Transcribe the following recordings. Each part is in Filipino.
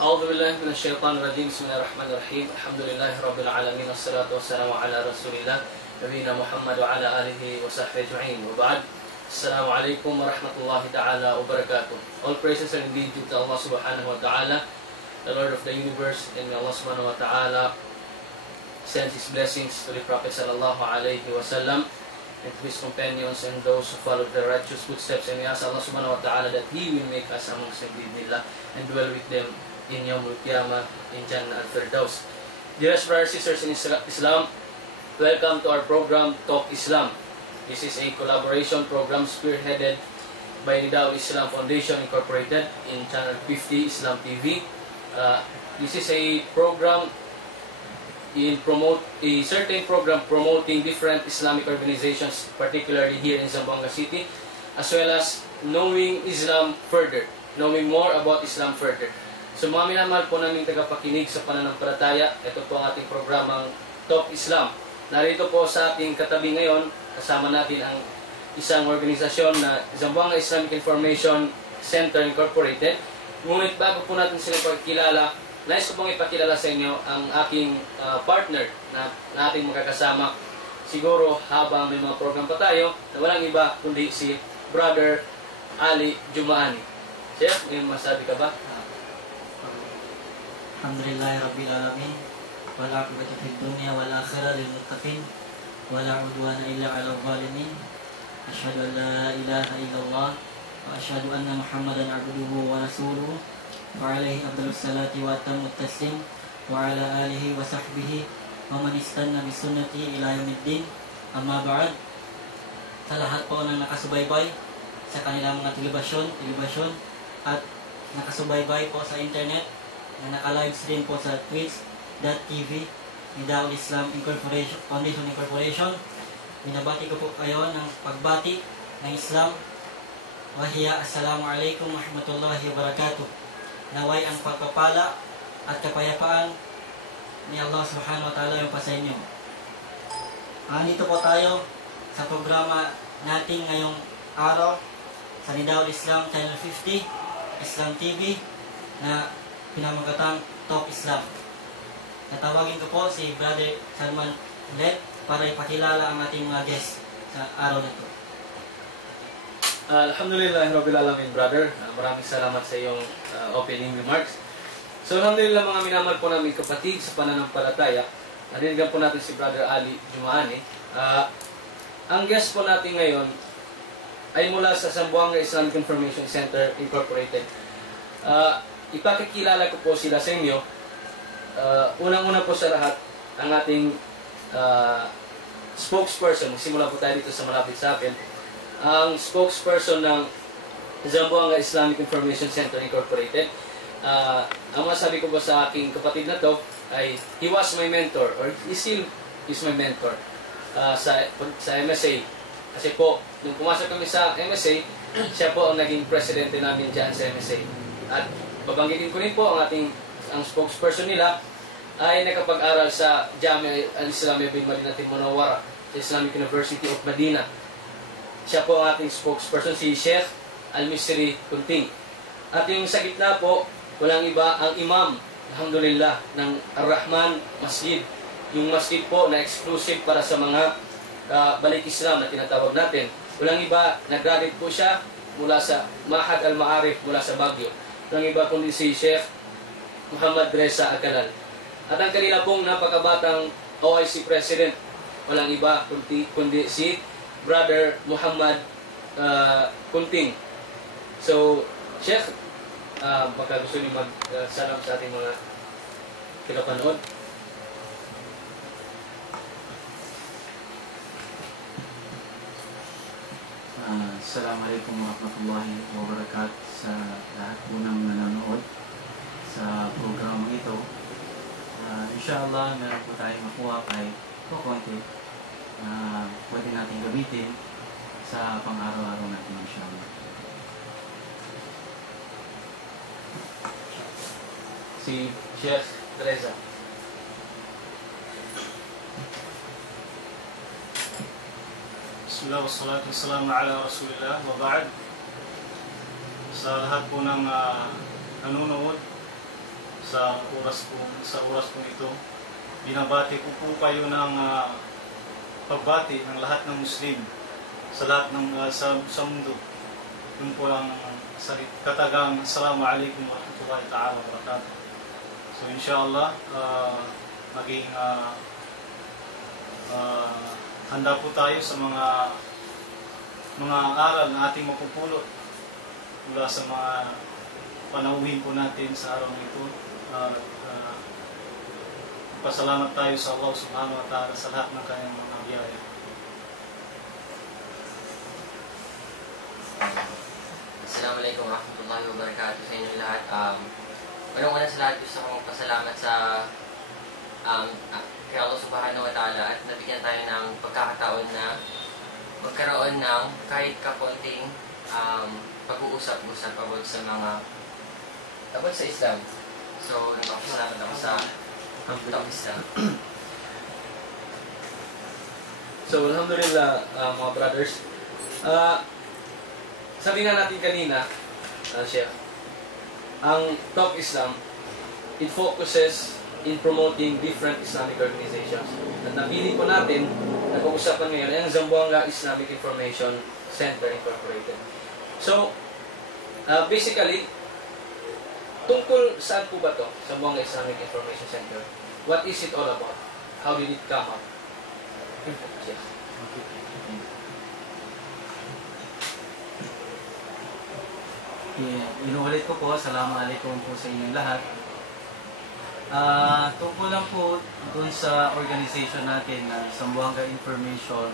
أعوذ بالله من الشيطان الرجيم. بسم الله الرحمن الرحيم. الحمد لله رب العالمين والصلاة والسلام على رسول الله نبينا محمد وعلى آله وصحبه أجمعين. وبعد. السلام عليكم ورحمة الله تعالى وبركاته. All praises are indeed due to Allah subhanahu wa ta'ala, the Lord of the universe, and may Allah subhanahu wa ta'ala send His blessings to the Prophet sallallahu alayhi wa sallam and to his companions and those who follow their righteous footsteps. And we ask Allah subhanahu wa ta'ala that He will make us amongst the nila and dwell with them in Yawmul Qiyamah in Jannah al-Firdaus. Dearest brothers and sisters in Islam, welcome to our program Talk Islam. This is a collaboration program spearheaded by Nidawul Islam Foundation Incorporated in Channel 50 Islam TV. This is a program a certain program promoting different Islamic organizations, particularly here in Zamboanga City, as well as knowing Islam further, knowing more about Islam further. So mga minamahal po naming tagapakinig sa pananampalataya, ito po ang ating programang Talk Islam. Narito po sa ating katabi ngayon, kasama natin ang isang organisasyon na Zamboanga Islamic Information Center Incorporated. Ngunit bago po natin silang pagkilala, nais ko pong ipakilala sa inyo ang aking partner na ating makakasama siguro habang may mga program pa tayo na walang iba kundi si Brother Ali Jumaani. Chef, may masabi ka ba? Alhamdulillahi Rabbil Alamin, wal aqibatu fid dunya wal akhirah lil muttaqin, wala udwana illa 'alal zalimin. Asyhadu an la ilaha illallah wa asyhadu anna Muhammadan 'abduhu wa rasuluhu wa alaihi afdhalus salati wa atammut taslim wa ala alihi wa sahbihi wa man istanna bi sunnati ila yaumiddin. Amma ba'd. Sa lahat po ng nakasubaybay sa kanilang mga telebisyon at nakasubaybay po sa internet na naka-live stream po sa twitch.tv Nidawul Islam Foundation Incorporation. Binabati ko po kayo ng pagbati ng Islam. Wahiya, Assalamualaikum warahmatullahi wabarakatuh. Naway ang pagpapala at kapayapaan ni Allah subhanahu wa ta'ala yung pa sa inyo. Nandito po tayo sa programa natin ngayong araw sa Nidawul Islam Channel 50 Islam TV na pinamagatang Talk Islam. Natawagin ko po si Brother Salman ulit para ipakilala ang ating mga guests sa araw na ito. Alhamdulillah Rabbil Alamin, brother. Maraming salamat sa iyong opening remarks. So alhamdulillah mga minamahal po namin kapatid sa pananampalataya. Narinigan po natin si Brother Ali Jumaani. Ang guest po natin ngayon ay mula sa Zamboanga Islamic Information Center Incorporated. Ipakikilala ko po sila sa inyo. Unang-una po sa lahat, ang ating spokesperson. Simula po tayo dito sa malapit sa akin. Ang spokesperson ng Zamboanga Islamic Information Center Incorporated. Ang masabi ko ba sa aking kapatid na to ay he was my mentor, or he still is my mentor sa MSA. Kasi po, nung pumasok kami sa MSA, siya po ang naging presidente namin dyan sa MSA. At babanggitin ko rin po ang spokesperson nila ay nakapag-aral sa Jamia al-Islamiyya bin Madinatul Munawwara sa Islamic University of Medina. Siya po ang ating spokesperson, si Sheikh Al-Misri Kunting. At yung sa gitna po, walang iba ang imam, alhamdulillah, ng Ar-Rahman Masjid. Yung masjid po na exclusive para sa mga balik Islam na tinatawag natin. Walang iba, nag-graduate po siya mula sa Mahad Al-Ma'arif mula sa Baguio. Walang iba kundi si Sheikh Muhammad Reza Agalal. At ang kanila pong napakabatang OIC President, walang iba kundi si Brother Muhammad Kunting. So, Sheikh, baka gusto niyo mag-salam sa ating mga pinapanood. Assalamualaikum warahmatullahi wabarakatuh sa lahat po ng nanonood sa programang ito. Inshallah, meron po tayong makuha kahit po konti na pwede natin gamitin sa pang-araw-araw natin, inshallah. Si Sheikh Teresa. Bismillah wassalatu wassalamu ala rasulillah wa ba'd. Sa lahat po ng nanonood sa oras kong ito. Binabati ko po kayo ng pagbati ng lahat ng Muslim sa lahat ng sa mundo. Yun po lang sa katagang Assalamualaikum warahmatullahi ta'ala wabarakatuh. So inshallah maging handa po tayo sa mga aral na ating mapupulot mula sa mga panauhin po natin sa araw na ito. Pasalamat tayo sa Allah subhanahu wa ta'ala sa lahat ng kanyang mga biyaya. Assalamualaikum warahmatullahi wabarakatuh sa inyo lahat. Unang-una sa lahat gusto kong pasalamat sa kay Allah subhanahu wa ta'ala at nabigyan tayo ng pagkakataon na magkaroon ng kahit kapunting pag-uusap-usap about sa Islam. So, nagpapasalamat ako sa Islam. So, alhamdulillah, mga brothers. Sabi nga natin kanina, Sheikh, ang Talk Islam, it focuses in promoting different Islamic organizations. At napili po natin, nag-uusapan ngayon, ay ang Zamboanga Islamic Information Center Incorporated. So, basically, tungkol saan po ba ito, Zamboanga Islamic Information Center? What is it all about? How did it come up? Yes. Inuulit ko po, Assalamualaikum po sa inyong lahat. Tungkol lang po dun sa organization natin na Zamboanga Information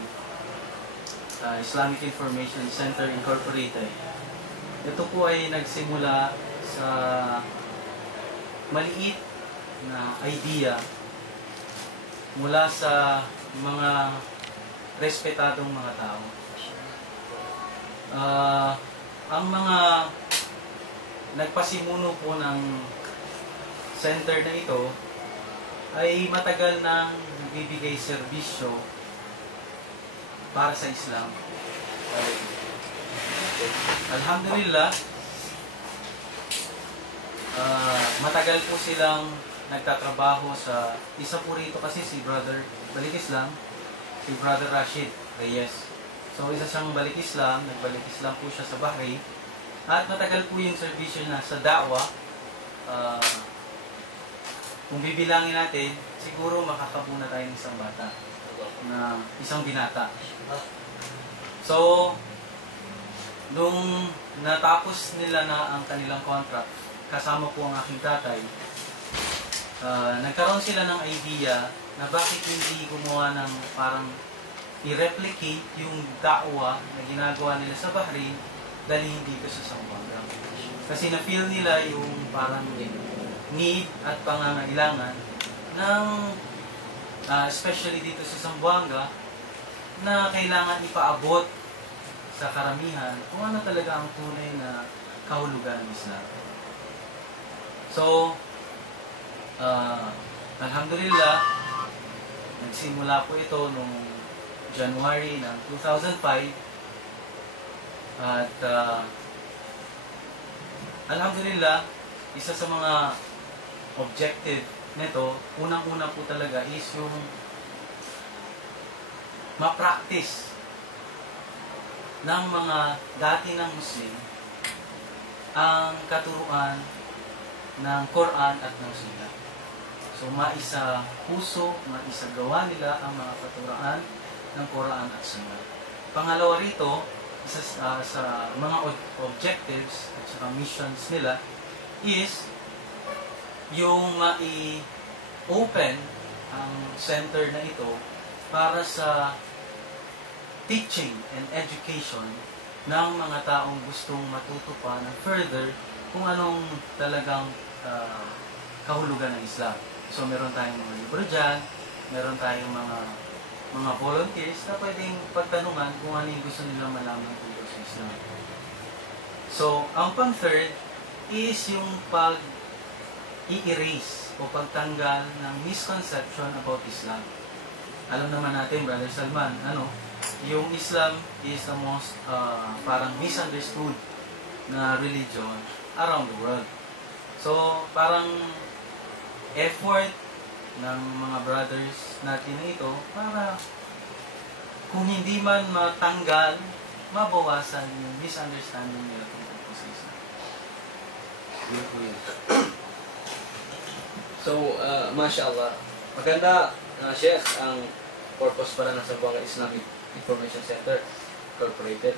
Islamic Information Center Incorporated. Ito po ay nagsimula sa maliit na idea mula sa mga respetadong mga tao. Ang mga nagpasimuno po ng center na ito ay matagal nang nagbibigay serbisyo para sa Islam. Alhamdulillah, matagal po silang nagtatrabaho sa isa po rito kasi si Brother Balik Islam, si Brother Rashid Reyes. So isa siyang Balik Islam, nagbalik Islam po siya sa Bahrain. At matagal po yung serbisyo na sa da'wa. Kung bibilangin natin, siguro makakabuna tayo ng isang bata, na isang binata. So, nung natapos nila na ang kanilang contract, kasama po ang aking tatay, nagkaroon sila ng idea na bakit hindi gumawa ng parang i-replicate yung da'wa na ginagawa nila sa Bahrain dalhin dito sa Zamboanga. Kasi na-feel nila yung parang need at pangangailangan ng especially dito sa Zamboanga na kailangan ipaabot sa karamihan kung ano talaga ang tunay na kahulugan ng Islam. So, alhamdulillah, nagsimula po ito noong January ng 2005 at alhamdulillah, isa sa mga objective nito, unang-una po talaga is yung ma-practice ng mga dati ng Muslim ang katuruan ng Quran at ng Sunnah. So, maisa puso, maisa gawa nila ang mga katuruan ng Quran at Sunnah. Pangalawa rito, isa sa mga objectives at saka missions nila is yung mai-open ang center na ito para sa teaching and education ng mga taong gustong matuto pa ng further kung anong talagang kahulugan ng Islam. So meron tayong mga libro dyan, meron tayong mga volunteers na pwedeng pagtanungan kung ano yung gusto nilang malaman tungkol sa Islam. So, ang pang-third is yung pag-i-erase o pagtanggal ng misconception about Islam. Alam naman natin, Brother Salman, yung Islam is the most parang misunderstood na religion around the world. So, parang effort ng mga brothers natin na ito para kung hindi man matanggal, mabawasan yung misunderstanding nila tungkol po sa Islam. Yun po yun. So, mashallah. Maganda, Sheikh, ang purpose para ng Zamboanga Islamic Information Center Incorporated.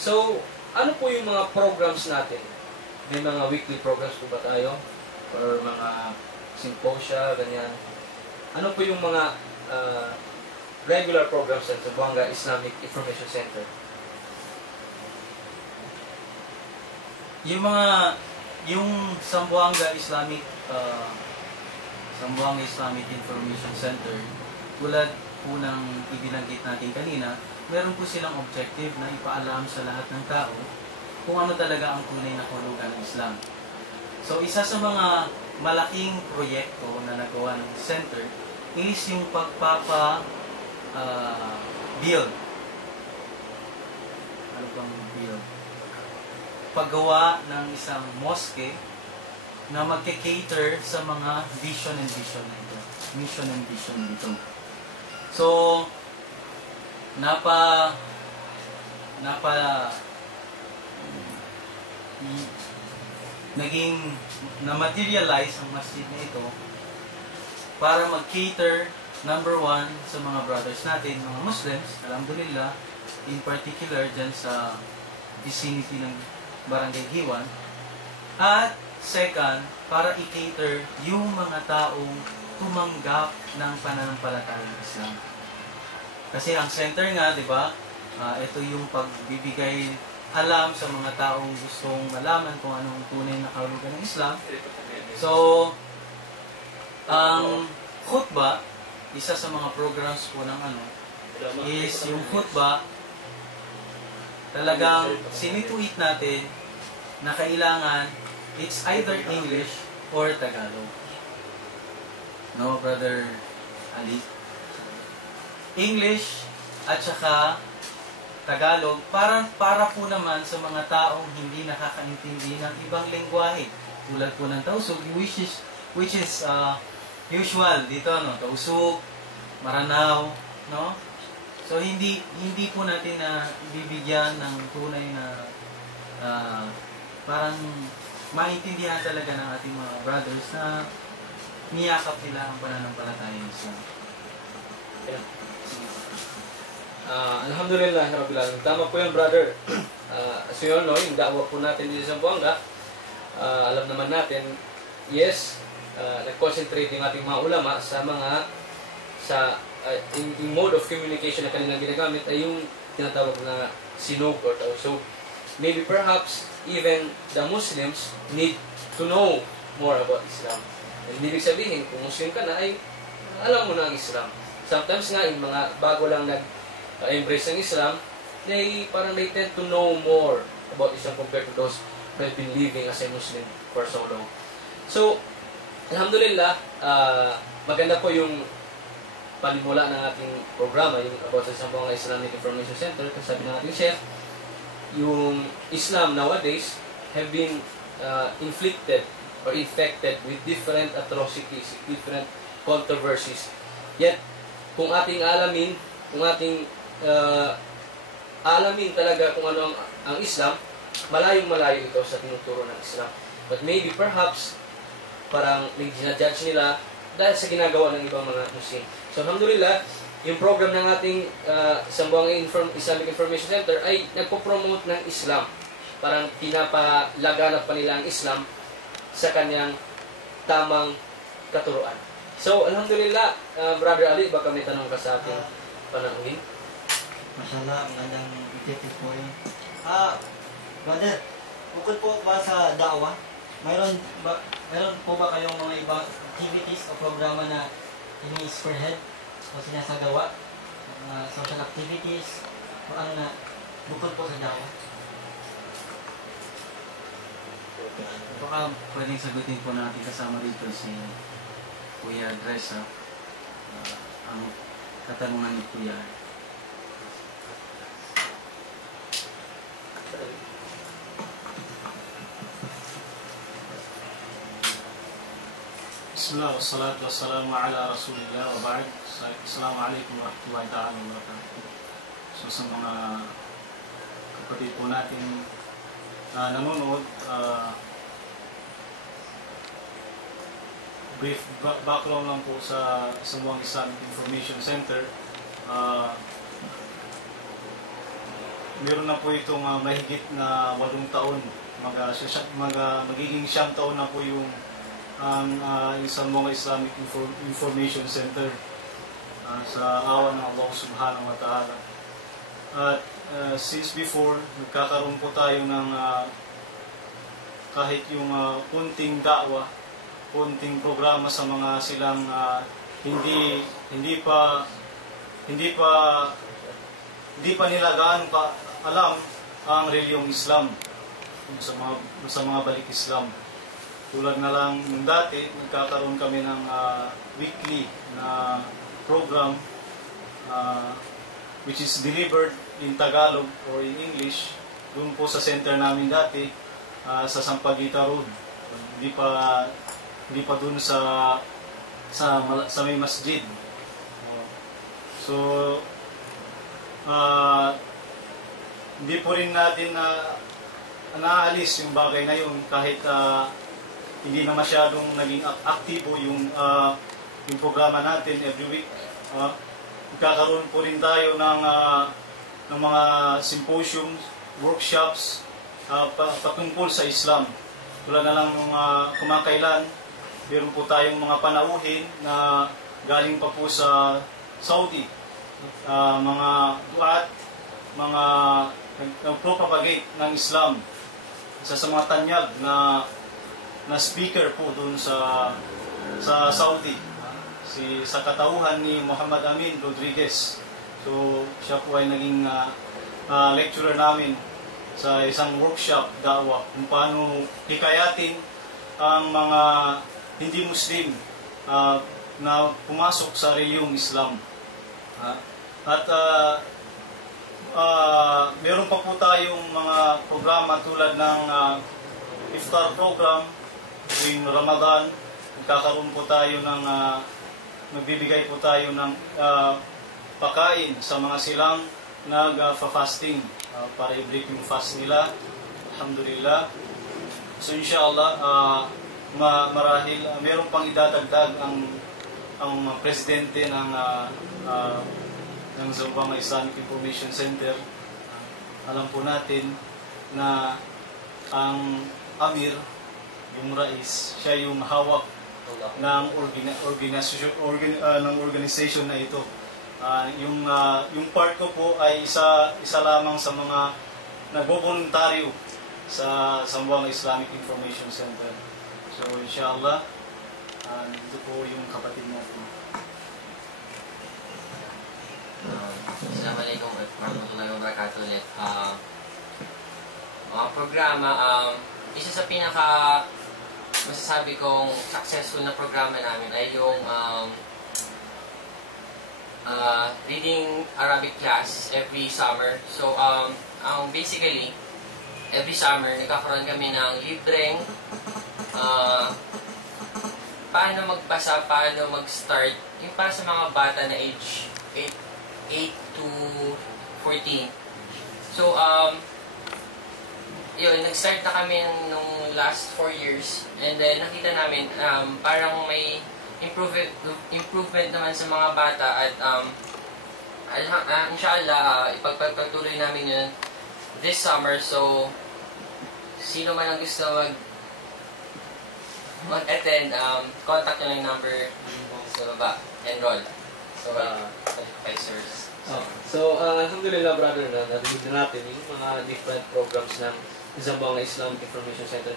So, ano po yung mga programs natin? May mga weekly programs po ba tayo? Or mga symposia, ganyan? Ano po yung mga regular programs ng Zamboanga Islamic Information Center? Yung Zamboanga Islamic Information Center, tulad po ng ibinanggit natin kanina, meron po silang objective na ipaalam sa lahat ng tao kung ano talaga ang tunay na kahulugan ng Islam. So, isa sa mga malaking proyekto na nagawa ng center is yung build. Ano bang build? Paggawa ng isang mosque na magke-cater sa mga mission and vision nito. Mission and vision nito. So, naging na-materialize ang masjid na ito para mag-cater, number one, sa mga brothers natin, mga Muslims, alhamdulillah, in particular dyan sa vicinity ng Barangay Hiwan. At second, para i-cater yung mga taong tumanggap ng pananampalatayang Islam. Kasi ang center nga, di ba, ito yung pagbibigay alam sa mga taong gustong malaman kung anong tunay na kahulugan ng Islam. So, ang khutbah, isa sa mga programs po ng is yung khutbah, talagang sinituit natin na kailangan it's either English or Tagalog. No, Brother Ali? English at saka Tagalog para po naman sa mga taong hindi nakakaintindi ng ibang lengguwahe. Tulad po ng Tausug, which is usual dito, no? Tausug, Maranao, no? So hindi po natin na bibigyan ng tunay na parang maintindihan talaga ng ating mga brothers na niyakap nila ang pananampalatayang Islam. Alhamdulillah, Rabbil Alamin. Tama po yan, brother. So yun, no, yung da'wa po natin dito sa Zamboanga, alam naman natin, yes, nag-concentrate yung ating mga ulama sa yung mode of communication na kanilang ginagamit ay yung tinatawag na sinug or tausug. Maybe perhaps even the Muslims need to know more about Islam. Ibig sabihin, kung Muslim ka na, ay alam mo na ang Islam. Sometimes nga, yung mga bago lang nag-embrace ng Islam, parang they tend to know more about Islam compared to those who have been living as a Muslim for so long. So, alhamdulillah, maganda po yung panimula ng ating programa, yung about sa Zamboanga Islamic Information Center. Kasi sabi ng ating chef, yung Islam nowadays have been inflicted or infected with different atrocities, different controversies. Yet, kung ating alamin talaga kung ano ang Islam, malayong-malayo ito sa tinuturo ng Islam. But maybe perhaps, parang ginajudge nila dahil sa ginagawa ng ibang mga Muslim. So, alhamdulillah, yung program ng ating Zamboanga Islamic Information Center ay nagpo-promote ng Islam. Parang pinapalaganap pa nila ang Islam sa kanyang tamang katuruan. So, alhamdulillah, Brother Ali, baka may tanong ka sa ating panauhin? Mashallah, ang gandang ititip po yun. Brother, bukod po ba sa da'wah, mayroon po ba kayong mga ibang activities o programa na ini-spearhead o sinasagawa? Social activities o ano na bukod po sa da'wah? Baka pwedeng sagutin po natin kasama dito si Kuya Dresa. Ang katanungan ni Kuya. Bismillah, wassalatu wassalamu ala rasulillah wa ba'd. Assalamualaikum warahmatullahi ta'ala wabarakatuh. So sa mga kapatid po natin na nanonood, brief background lang po sa Zamboanga Islamic Information Center. Meron na po itong mahigit na 8 taon. Magiging 9 taon na po yung Zamboanga Islamic Information Center sa awa ng Allah Subhanahu wa Ta'ala. At since before, nagkakaroon po tayo ng kahit yung kunting da'wa, kunting programa sa mga silang hindi pa nila gaano ka alam ang reliyong Islam sa mga balik Islam. Tulad na lang nung dati, nagkakaroon kami ng weekly na program which is delivered in Tagalog or in English doon po sa center namin dati sa Sampaguita Road. Hindi pa doon sa may masjid. So hindi po rin natin naalis yung bagay na yun kahit hindi na masyadong naging aktibo yung programa natin every week. Magkakaroon po rin tayo ng mga symposiums, workshops patungkol sa Islam. Tulad na lang nung kumakailan, meron po tayong mga panauhin na galing pa po sa Saudi. Mga duat, mga nag-propagate ng Islam. Isa sa mga tanyag na speaker po doon sa Saudi, sa katauhan ni Muhammad Amin Rodriguez. So siya po ay naging lecturer namin sa isang workshop da'wa kung paano hikayatin ang mga hindi Muslim na pumasok sa reliyong Islam. At meron pa po tayong mga programa tulad ng iftar program tuwing Ramadan. Magkakaroon po tayo ng magbibigay po tayo ng pakain sa mga silang nag-fasting para i-break yung fast nila. Alhamdulillah. So inshallah, marahil meron pang idadagdag ang presidente ng Zamboanga Islamic Information Center. Alam po natin na ang Amir, yung Rais, siya yung hawak ng organization na ito. Yung part ko po ay isa lamang sa mga nagbo-voluntaryo sa Zamboanga Islamic Information Center. So inshallah, ito po yung kapatid natin. Assalamualaikum warahmatullahi wabarakatuh ulit. Mga programa, isa sa pinaka masasabi kong successful na programa namin ay yung reading Arabic class every summer. So basically every summer nagkakaroon kami ng libreng paano magbasa, paano mag-start yung para sa mga bata na age 8 to 14. So, yun, nag-start na kami nung last 4 years. And then, nakita namin, parang may improvement naman sa mga bata. At, inshallah, ipagpatuloy namin yun this summer. So, sino man ang gusto mag-attend, contact nyo lang yung number sa baba. Enroll. So, advisors. Alhamdulillah brother na narinig na natin yung mga different programs ng Zamboanga Islamic Information Center.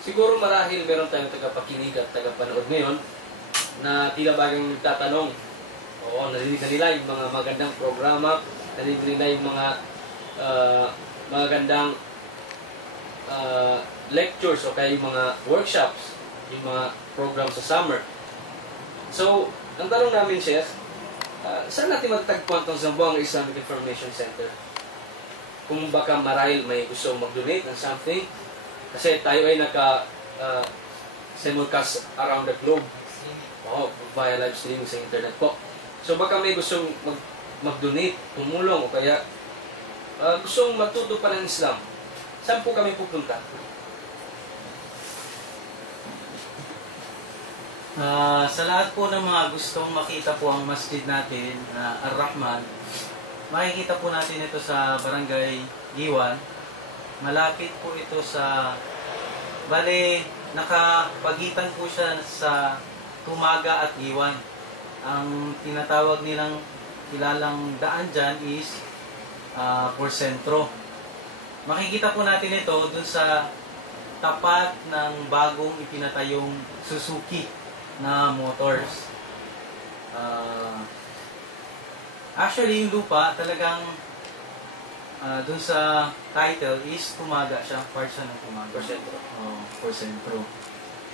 Siguro marahil meron tayong tagapakinig at tagapanood ngayon na tila bagang nagtatanong. Oo, narinig na nila yung mga magandang programa, narinig nila yung mga magandang lectures o kaya yung mga workshops, yung mga programs sa summer. So, ang tanong namin, Chef, saan natin matatagpuan itong Zamboanga Islamic Information Center? Kung baka marahil may gusto mag-donate ng something, kasi tayo ay simulcast around the globe. via live streaming sa internet po. So baka may gustong mag-donate, tumulong, o kaya gustong matuto pa ng Islam. Saan po kami pupunta? Sa lahat po ng mga gustong makita po ang masjid natin, Ar-Rahman, makikita po natin ito sa Barangay Giwan. Malapit po ito sa, nakapagitan po siya sa Tumaga at Giwan. Ang tinatawag nilang kilalang daan dyan is Porcentro. Makikita po natin ito dun sa tapat ng bagong ipinatayong Suzuki na motors. Actually, yung lupa talagang dun sa title is Tumaga siya, part siya ng Tumaga. Porcentro.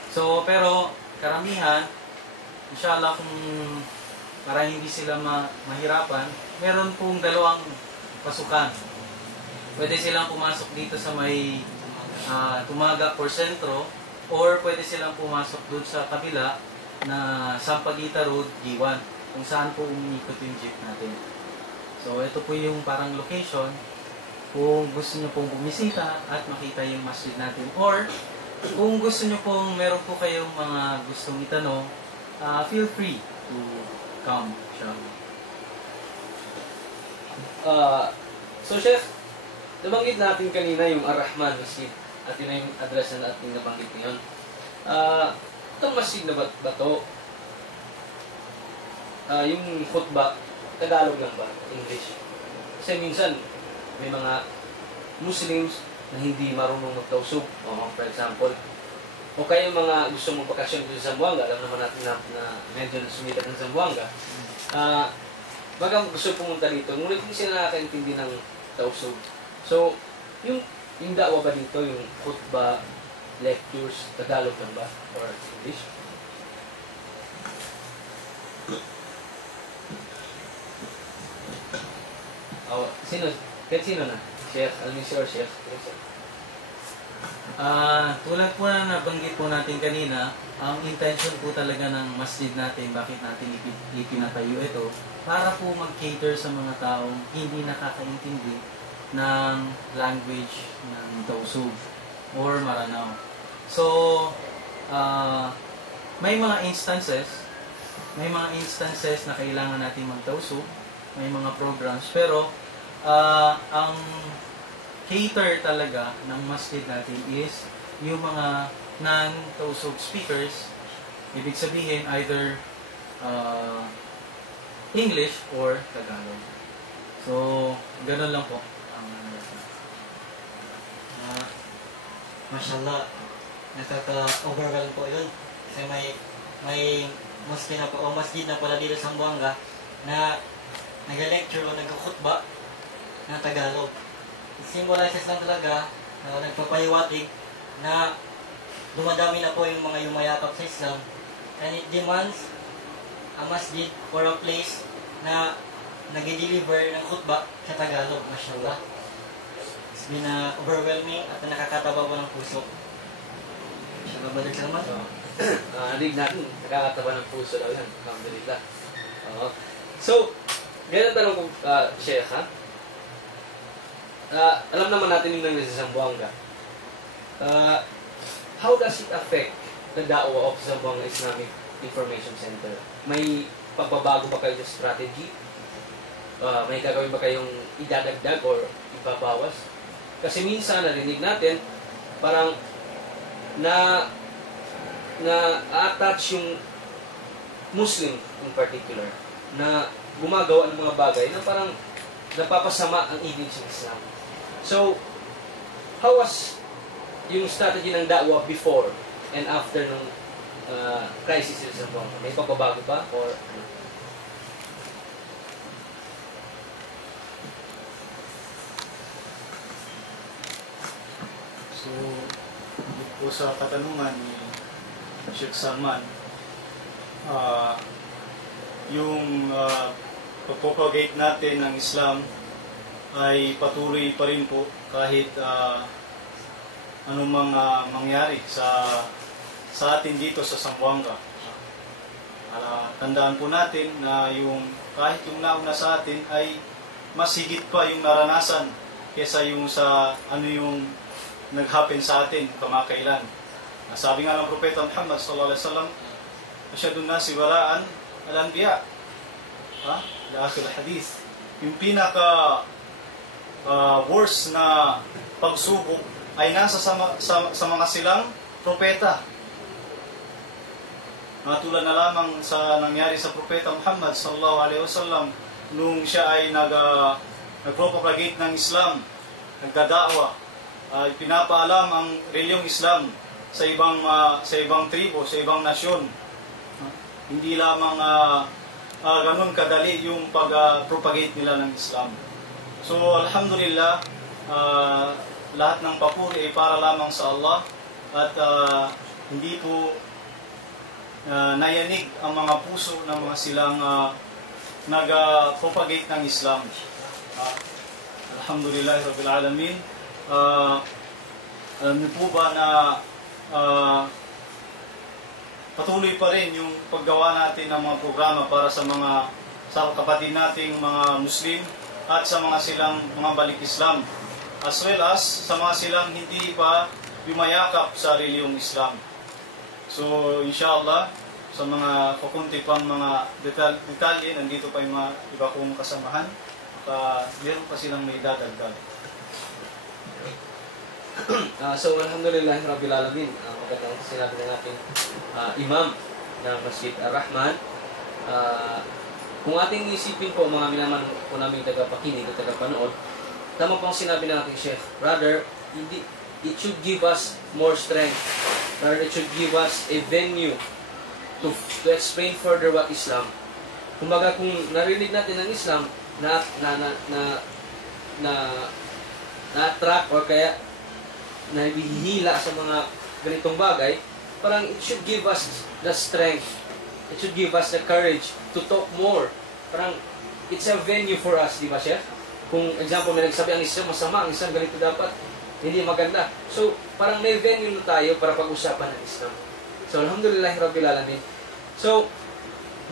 So, pero karamihan, inshallah, kung para hindi sila mahirapan, meron pong dalawang pasukan. Pwede silang pumasok dito sa may Tumaga Porcentro, or pwede silang pumasok dun sa kabila na Sampaguita Road, Giwan, kung saan po umiikot yung jeep natin. So, ito po yung parang location kung gusto nyo pong bumisita at makita yung masjid natin. Or, kung gusto nyo pong meron po kayong mga gustong itanong, feel free to come, inshallah. So, Chef, nabanggit natin kanina yung Ar-Rahman Masjid at yun na yung address na natin nabanggit ngayon. Itong masjid na ba to? Yung khutbah, Tagalog lang ba? English? Kasi minsan, may mga Muslims na hindi marunong magtausog. For example, o kaya yung mga gusto mong bakasyon dito sa Zamboanga, alam naman natin na medyo sumikat ng Zamboanga. Baga gusto pumunta dito, ngunit hindi sila nakakaintindi ng tausog. So, yung da'wa ba dito, yung khutbah, lectures, Tagalog lang ba? Or English? Sino na? Sheikh Al-Misi or Sheikh? Tulad po na nabanggit po natin kanina, ang intention po talaga ng masjid natin, bakit natin ipinatayo ito, para po mag-cater sa mga taong hindi nakakaintindi ng language ng Tausug or Maranao. So, may mga instances na kailangan natin mag-Tausug, may mga programs, pero ang cater talaga ng masjid natin is yung mga non-Tausug speakers. Ibig sabihin either English or Tagalog. So, ganun lang po. Mashallah, nakaka-overwhelm po yun. Kasi may masjid na pala dito sa Zamboanga na nag-lecture o nag-khutbah na Tagalog. Symbolizes lang talaga na nagpapahiwatig na dumadami na po yung mga yumayakap sa Islam, and it demands a masjid or a place na nag-deliver ng khutbah sa Tagalog. Mashallah. It's been overwhelming at nakakataba po ng puso. Mashallah, Brother Salman. Nadig natin, nakakataba ng puso daw yan. Alhamdulillah. So, ganyan tanong ko, Sheikh, ha? Alam naman natin yung nangyari sa Zamboanga. How does it affect the da'wah of Zamboanga Islamic Information Center? May pagbabago ba kayo sa strategy? May gagawin ba kayong idadagdag or ibabawas? Kasi minsan narinig natin parang na-attach yung Muslim in particular na gumagawa ng mga bagay na parang napapasama ang image ng Islam. So, how was yung strategy ng da'wah before and after ng crisis sa Zamboanga? May pagbabago ba? Or So, po sa katanungan ni Sheikh Salman, yung pagpropagate natin ng Islam ay patuloy pa rin po kahit anumang mangyari sa atin dito sa Zamboanga. Tandaan po natin na kahit yung nauna sa atin ay mas higit pa yung naranasan kesa yung sa yung nag-happen sa atin kamakailan. Sabi nga ng Propeta Muhammad sallallahu alaihi wasallam, "Asyadun nasi walaan al-anbiya." Ila akhir hadith. Yung pinaka worst na pagsubok ay nasa sa mga silang propeta. Tulad na lamang sa nangyari sa Propeta Muhammad sallallahu alaihi wasallam nung siya ay nagpropagate ng Islam, nagdada'wa, pinapaalam ang reliyong Islam sa ibang tribo, sa ibang nasyon. Hindi lamang ganun kadali yung pag-propagate nila ng Islam. So alhamdulillah, lahat ng papuri ay para lamang sa Allah at hindi po nayanig ang mga puso ng mga silang nag-propagate ng Islam. Alhamdulillah Rabbil Alamin. Alam niyo po ba na patuloy pa rin yung paggawa natin ng mga programa para sa kapatid nating mga Muslim at sa mga silang mga balik Islam, as well as sa mga silang hindi pa yumayakap sa reliyong Islam. So, inshallah, sa mga kukunti pang mga detalye, nandito pa yung mga iba kong kasamahan. Meron pa silang may dadagdag. So, alhamdulillah, Rabbil Alamin. Magandang sinabi ng ating imam ng Masjid Ar-Rahman. Kung ating isipin po, mga minaman po namin tagapakinig at tagapanood, tama po ang sinabi ng ating Sheikh. Rather, it should give us more strength. Rather, it should give us a venue to explain further what Islam. Kumbaga, kung narinig natin ng Islam na-attract or kaya nahihila sa mga ganitong bagay, parang it should give us the strength. It should give us the courage to talk more. Parang it's a venue for us, di ba, Chef? Kung example, may nagsabi ang Islam masama, ang Islam ganito dapat, hindi maganda. So, parang may venue na tayo para pag-usapan ng Islam. So, alhamdulillah, Rabbil Alamin. So,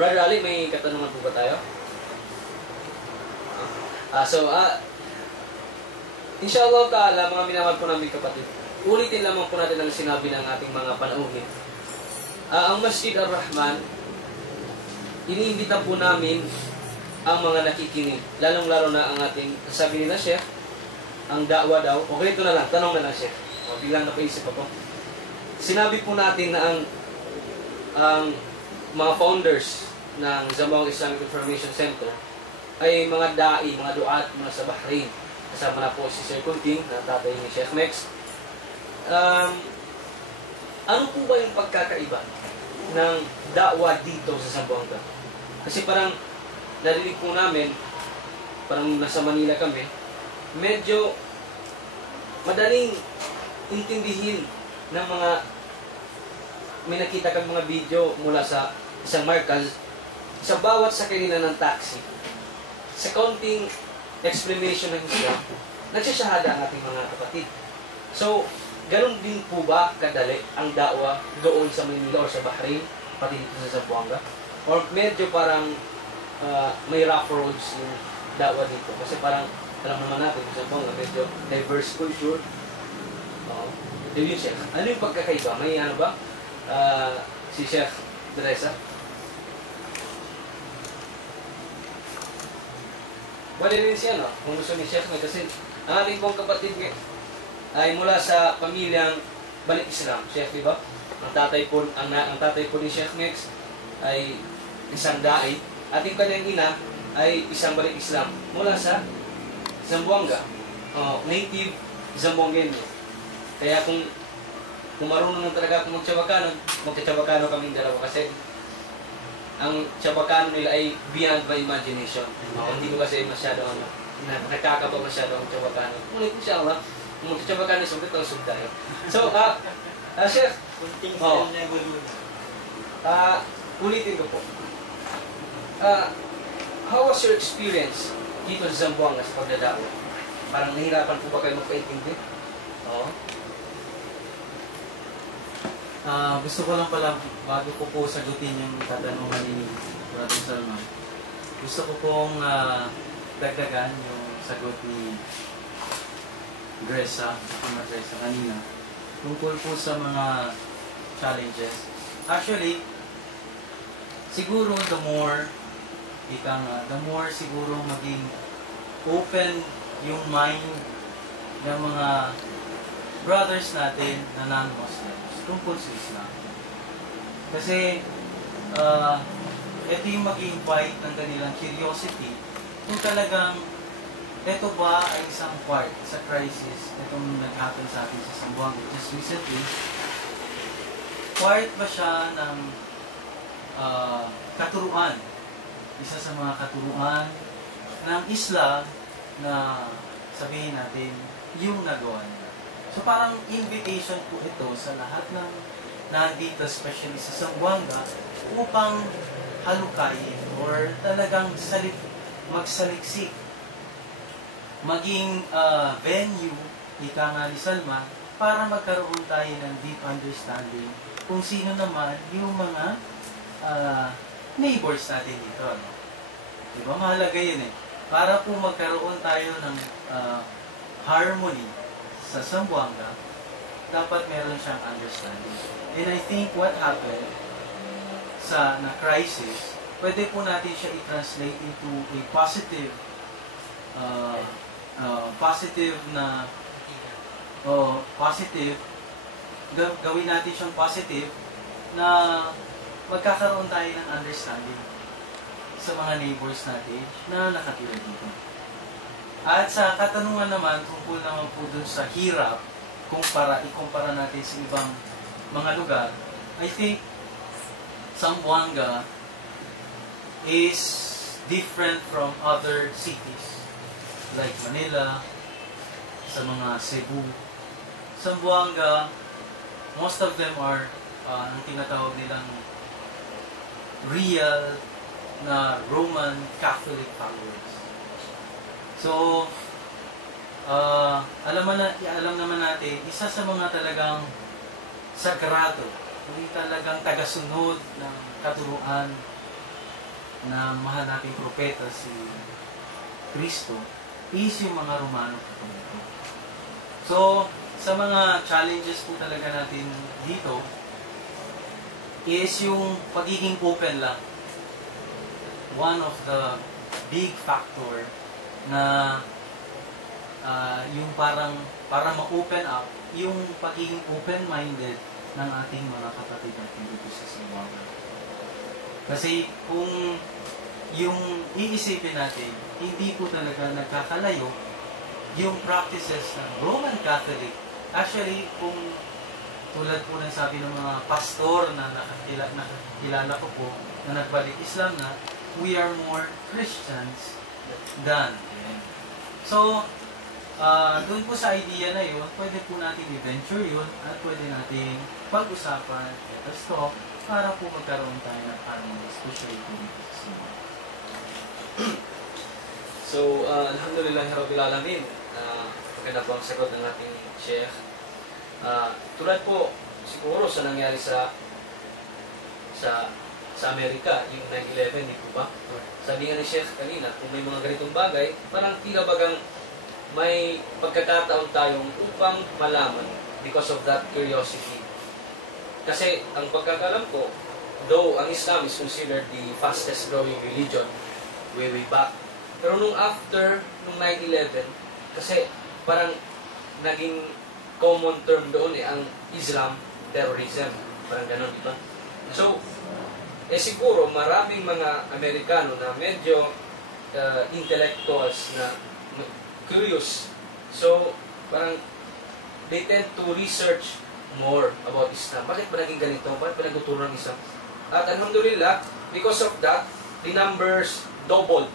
Brother Ali, may katanungan po ba tayo? Inshallah ta'ala, mga minamahal po namin kapatid, ulitin lamang po natin ang sinabi ng ating mga panauhin. Ang Masjid Ar-Rahman, iniimbita po namin ang mga nakikinig, lalong-lalo na ang ating, sabi nila, Sheikh, ang da'wa daw, o ganito na lang, tanong na lang, Sheikh. Biglang napaisip ako. Sinabi po natin na ang mga founders ng Zamboanga Islamic Information Center ay mga da'i, mga duat mula sa Bahrain. Kasama na po si Sir Kunting, na tatay ni Sheikh Mex. Ano po ba yung pagkakaiba ng da'wa dito sa Zamboanga? Kasi parang narinig po namin, parang nasa Manila kami, medyo madaling intindihin ng mga may nakita kang mga video mula sa isang markaz sa bawat sakay nila ng taxi. Sa kaunting explanation ng Islam, nagsasyahada ang ating mga kapatid. So, ganun din po ba kadali ang da'wa doon sa Manila o sa Bahrain, pati dito sa Zamboanga? Or medyo parang may rough roads yung da'wa dito? Kasi parang, alam naman natin, sa Zamboanga, medyo diverse culture. Yun, Sheikh. Ano yung pagkakaiba? May ano ba? Si Sheikh Teresa? Bali rin siya, no? Kung gusto ni Sheikh, kasi ang ating pong kapatid ay mula sa pamilyang balik Islam. Sheikh, di ba? Ang tatay po ni Sheikh Mex ay isang da'i at yung kanyang ina ay isang balik Islam mula sa Zamboanga. Native Zamboanguenyo. Kaya kung marunong talaga akong magtsabakano kaming dalawa kasi ang tsabakano nila ay beyond my imagination. Hindi ko kasi masyado nakakaba masyado ang tsabakano. Ngunit inshallah, kung magtsabakano sa ito, sub tayo. So, Chef, ulitin ko po. How was your experience dito sa Zamboanga sa pagdadawa? Parang nahirapan po ba kayo magpaintindi? Oo. Gusto ko lang pala, bago ko po sagutin yung katanungan ni Brother Salman, gusto ko pong dagdagan yung sagot ni Gresa kanina tungkol po sa mga challenges. Actually, siguro the more siguro maging open yung mind ng mga brothers natin na non-Muslims tungkol sa Islam. Kasi ito yung maging bite ng kanilang curiosity kung talagang ito ba ay isang part sa crisis itong nag-happen sa atin sa Zamboanga just recently. Part ba siya ng katuruan? Isa sa mga katuruan ng Islam na sabihin natin yung nagawa nila. So parang invitation po ito sa lahat ng nandito, especially sa Zamboanga, upang halukayin or talagang magsaliksik, maging venue, ika nga ni Salman, para magkaroon tayo ng deep understanding kung sino naman yung mga neighbors natin dito. No? Diba? Mahalaga yun eh. Para po magkaroon tayo ng harmony sa Zamboanga, dapat meron siyang understanding. And I think what happened sa crisis, pwede po natin siya i-translate into a positive gawin natin siyang positive na magkakaroon tayo ng understanding sa mga neighbors natin na nakatira dito. At sa katanungan naman tungkol naman po dun sa hirap, ikumpara natin sa ibang mga lugar, I think Zamboanga is different from other cities like Manila, sa mga Cebu. Zamboanga, most of them are ang tinatawag nilang real na Roman Catholic followers. So, alam naman natin, isa sa mga talagang sagrado, hindi talagang tagasunod ng katuruan na mahal nating propeta si Kristo, is yung mga Romano Katoliko. So, sa mga challenges po talaga natin dito, is yung pagiging open lang. One of the big factor na yung para ma-open up, yung pagiging open-minded ng ating mga kapatid natin dito sa Zamboanga. Kasi kung yung iisipin natin, hindi po talaga nagkakalayo yung practices ng Roman Catholic. Actually, kung tulad po ng sabi ng mga pastor na nakilala ko po, na nagbalik Islam na, we are more Christians than them. So, doon po sa idea na yun, pwede po natin i-venture yun at pwede natin pag-usapan, let us talk, para po magkaroon tayo ng harmony, especially po dito sa Simon. So, alhamdulillah, Rabbil Alamin, maganda po ang sagot ng ating Sheikh. Tulad po, siguro sa nangyari sa Amerika, yung 9/11, di po ba? Sabi nga ni Sheikh kanina, kung may mga ganitong bagay, parang tila bagang may pagkakataon tayong upang malaman because of that curiosity. Kasi ang pagkakalam ko, though ang Islam is considered the fastest growing religion way back, pero nung after nung 9/11, kasi parang naging common term doon ang Islam terrorism, parang gano'n, di ba? So, siguro maraming mga Amerikano na medyo intellectuals na curious. So, parang they tend to research more about Islam. Bakit ba naging ganito? Bakit ba nagtuturo ng Islam? At alhamdulillah, because of that, the numbers doubled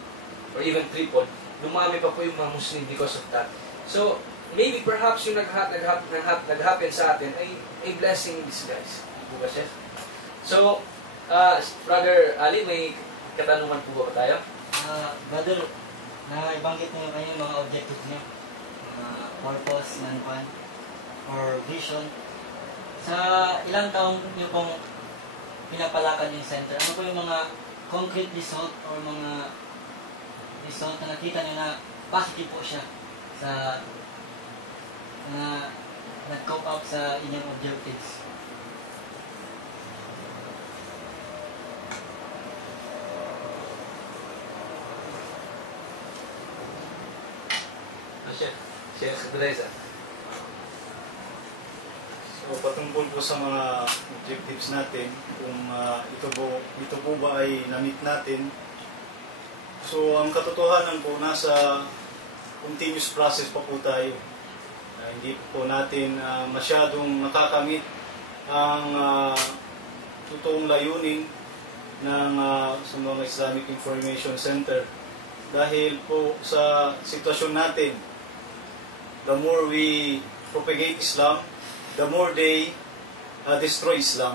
or even tripled. Dumami pa po yung mga Muslim because of that. So, maybe perhaps yung nag-happen sa atin ay a blessing in disguise. Di ba, Chef? So, Brother Ali, may katanungan po ba tayo? Brother, ibanggit niyo yung mga objectives niyo, purpose, or vision. Sa ilang taong niyo pong pinapalakad yung center, ano po yung mga concrete result or mga result na nakita niyo na positive po siya sa nag-cope up sa inyong objectives? Sheikh Abdulaziz. So patungkol po sa mga objectives natin, kung ito po ba ay na-meet natin. So ang katotohanan po, nasa continuous process pa po tayo. Hindi po natin masyadong nakakamit ang totoong layunin ng sa mga Islamic Information Center. Dahil po sa sitwasyon natin, the more we propagate Islam, the more they destroy Islam.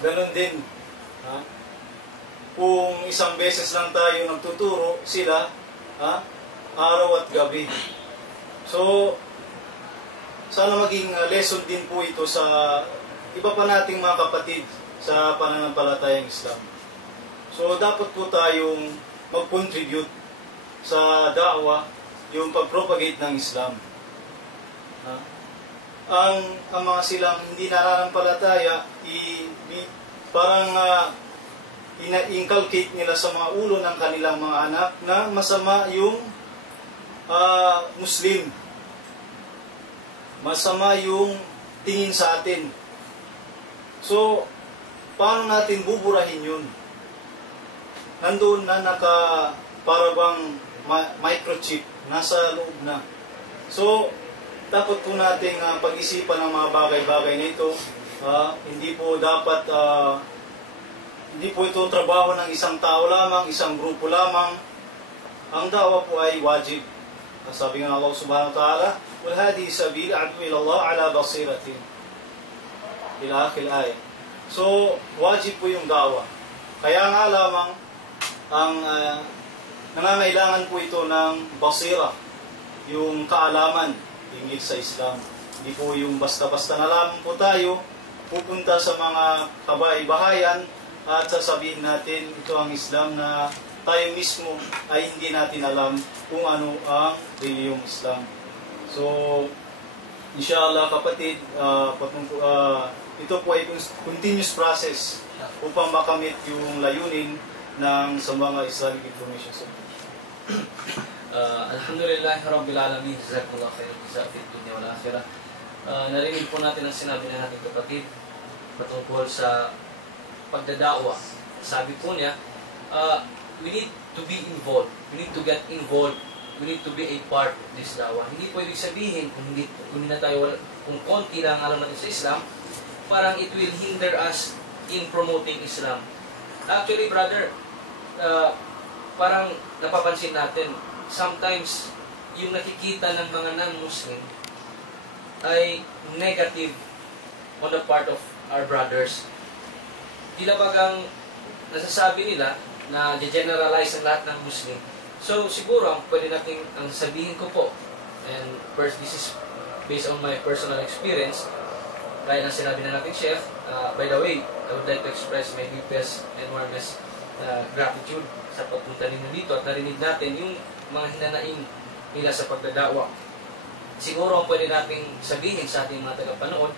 Ganon din. Kung isang beses lang tayo nagtuturo, sila araw at gabi. So, sana maging lesson din po ito sa iba pa nating mga kapatid sa pananampalatayang Islam. So, dapat po tayong mag-contribute sa da'wah, yung pag-propagate ng Islam. Ang mga silang hindi nananampalataya, parang ina-inculcate nila sa mga ulo ng kanilang mga anak na masama yung Muslim. Masama yung tingin sa atin. So, paano natin buburahin yun? Nandoon na parabang microchip, nasa loob na. So, dapat po nating pag-isipan ng mga bagay-bagay na ito. Hindi po dapat, hindi po ito trabaho ng isang tao lamang, isang grupo lamang. Ang da'wa po ay wajib. Sabi nga Allah subhanahu wa ta'ala, "Wal hadi sabil adu ila Allah ala basiratin." Ila akhir ayat. So, wajib po yung da'wa. Kaya nga lamang, ang nangangailangan po ito ng basira, yung kaalaman hinggil sa Islam. Hindi po yung basta-basta na lamang po tayo pupunta sa mga kabahay-bahayan at sasabihin natin ito ang Islam na tayo mismo ay hindi natin alam kung ano ang reliyong Islam. So, inshallah kapatid, ito po ay continuous process upang makamit yung layunin ng sa mga Islamic Information Center. Alhamdulillah Rabbil Alamin, jazakumullah khairan jazaa fid dunya wal akhirah. Narinig po natin ang sinabi ng ating kapatid patungkol sa pagdadawa. Sabi po niya, we need to be involved. We need to get involved. We need to be a part of this dawah. Hindi po ibig sabihin kung hindi na tayo, kung konti lang alam natin sa Islam, parang it will hinder us in promoting Islam. Actually, brother, parang napapansin natin, sometimes yung nakikita ng mga non-Muslim ay negative on the part of our brothers. Tila bagang nasasabi nila na generalize ang lahat ng Muslim. So, siguro, ang pwede natin, ang sabihin ko po, and first, this is based on my personal experience, gaya ng sinabi na natin, Chef, by the way, I would like to express my deepest and warmest gratitude sa pagpunta ninyo dito at narinig natin yung mga hinanaing nila sa pagdadawa. Siguro, ang pwede nating sabihin sa ating mga tagapanood,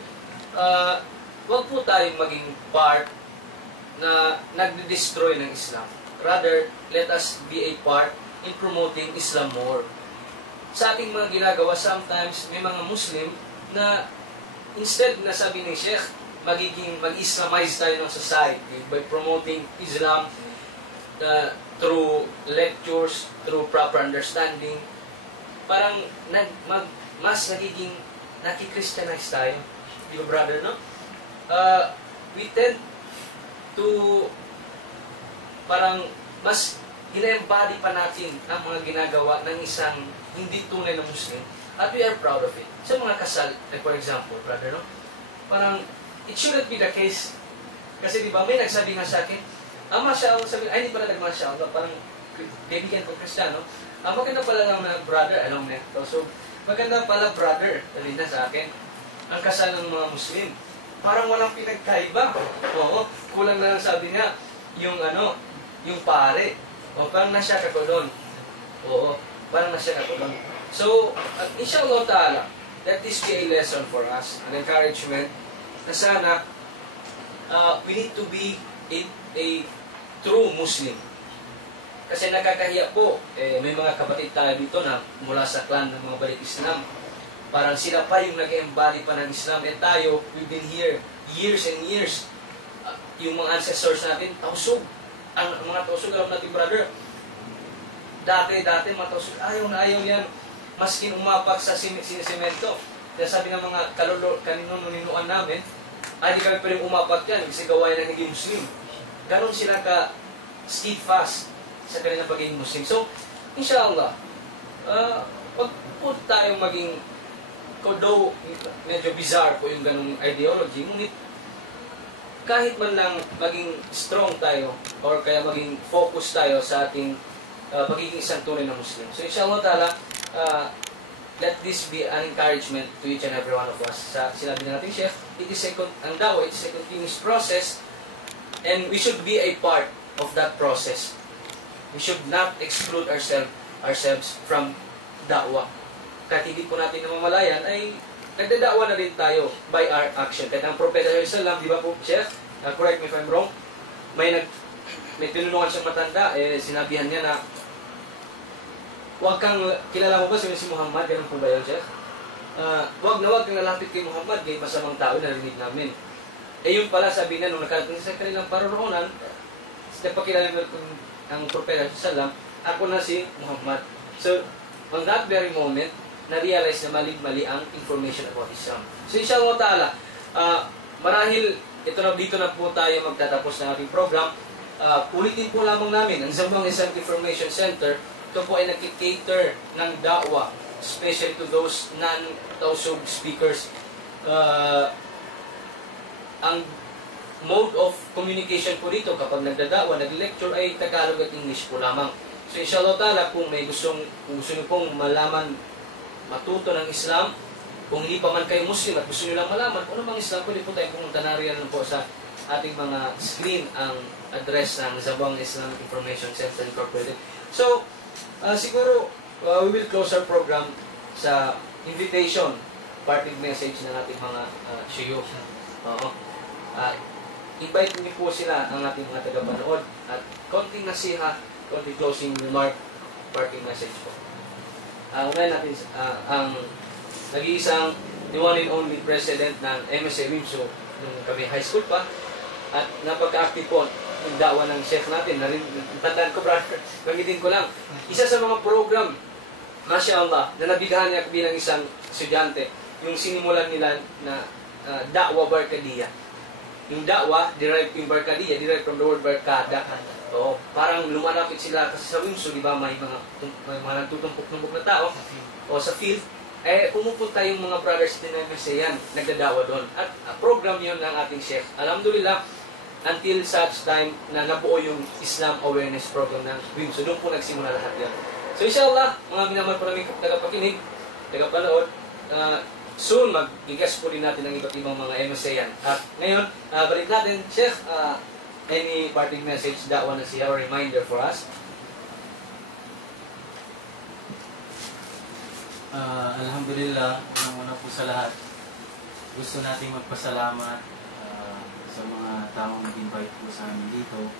huwag po tayong maging part na nagde-destroy ng Islam. Rather, let us be a part in promoting Islam more. Sa ating mga ginagawa, sometimes may mga Muslim na instead na sabi ni Sheikh, mag-Islamize tayo ng society by promoting Islam through lectures, through proper understanding, parang mas nagiging nakikristyanize tayo. Di ba, brother, no? We tend to parang mas ina-embody pa natin ang mga ginagawa ng isang hindi tunay na Muslim at we are proud of it. Sa mga kasal, like for example, brother, no? Parang, it shouldn't be the case. Kasi di ba, may nagsabi nga sa akin, mashallah, sabi, ay, hindi pala nag-mashallah, parang kaibigan ko Kristiyano, maganda pala lang na brother, alam mo na. So, maganda pala brother, sabi na sa akin. ang kasal ng mga Muslim. Parang walang pinagkaiba. Oo, kulang na lang sabi niya, yung yung pare. O, parang nasya ka ko doon. Oo, parang nasya ka ko doon. So, inshallah ta'ala, let this be a lesson for us, an encouragement, na sana, we need to be a true Muslim. Kasi nakakahiya po, may mga kapatid tayo dito na mula sa clan ng mga balik Islam. Parang sila pa yung nag-embody pa ng Islam. Tayo, we've been here years and years. Yung mga ancestors natin, tausog. Ang mga tausog, alam natin brother, dati mga tausog, ayaw na ayaw yan. Maski umapak sa sinisemento. Kaya sabi ng mga kanino-ninuan namin, di kami pwedeng umapak yan kasi gawain ng hindi Muslim. Ganon sila ka steadfast sa kanilang pagiging Muslim. So, inshallah, wag po tayong maging, although medyo bizarre po yung ganung ideology, ngunit kahit man lang maging strong tayo or kaya maging focus tayo sa ating pagiging isang tunay na Muslim. So inshallah ta'ala, let this be an encouragement to each and every one of us. Sinabi na natin, Sheikh, ang dawa, it is a continuous process and we should be a part of that process. We should not exclude ourselves from da'wah. Kahit hindi po natin namamalayan, ay nagdadaawa na rin tayo by our action. Kahit ang Propeta Sallallahu, di ba po, Sheikh? Correct me if I'm wrong. May tinulungan siyang matanda, sinabihan niya na, huwag kang, kilala mo ba si Muhammad? Ganun po ba yun, Sheikh? Huwag kang lalapit kay Muhammad, kay masamang tao, narinig namin. Yun pala, sabi na, nung nakarating sa kanilang paroroonan, nagpakilala na ang Propeta Sallallahu, ako na si Muhammad. So, on that very moment, na-realize na mali ang information about Islam. So inshallah ta'ala, marahil dito na po tayo magtatapos ng ating program. Ulitin po lamang namin, ang Zamboanga Islamic Information Center, ito po ay nag-cater ng da'wah, especially to those non-Tausug speakers. Ang mode of communication po dito kapag nagdada'wah, nag-lecture ay Tagalog at English po lamang. So inshallah ta'ala, kung gusto nyo pong malaman, matuto ng Islam, kung hindi pa man kayo Muslim at gusto nyo lang malaman kung ano bang Islam, pwede po tayong pumunta na rin po sa ating mga screen ang address ng Zamboanga Islamic Information Center Incorporated. So, siguro, we will close our program sa invitation, parting message ng ating mga shuyukh. Invite niyo po sila, ang ating mga tagapanood, at konting nasiha, konting closing remark, parting message po. Unahin natin ang nag-iisang the one and only president ng MSA WIMSU nung kami high school pa, at napagka-active po yung da'wa ng chef natin. Tandaan ko, brother, gamitin ko lang. Isa sa mga program, Masya Allah, na nabigahan niya bilang isang estudyante, yung sinimulan nila na da'wa barkadiyya. Yung da'wa, derived yung barkadiyya, derived from the word barkada. Oo, parang lumalapit sila kasi sa WIMSU, di ba, may mga nagtutumpok-tumpok na tao o sa field, pumupunta yung mga brothers din ng MSA yan, nagdadawa doon. At program yun ng ating chef. Alhamdulillah, until such time na nabuo yung Islam Awareness Program ng WIMSU, doon po nagsimula lahat yan. So inshallah, mga minamahal po namin tagapakinig, tagapanood, soon mag-gigas po din natin ng iba't ibang mga MSA yan. At ngayon, balik natin, Chef, any parting message, da'wa na siya, or reminder for us? Alhamdulillah, unang-una po sa lahat, gusto nating magpasalamat sa mga taong nag-invite po sa amin dito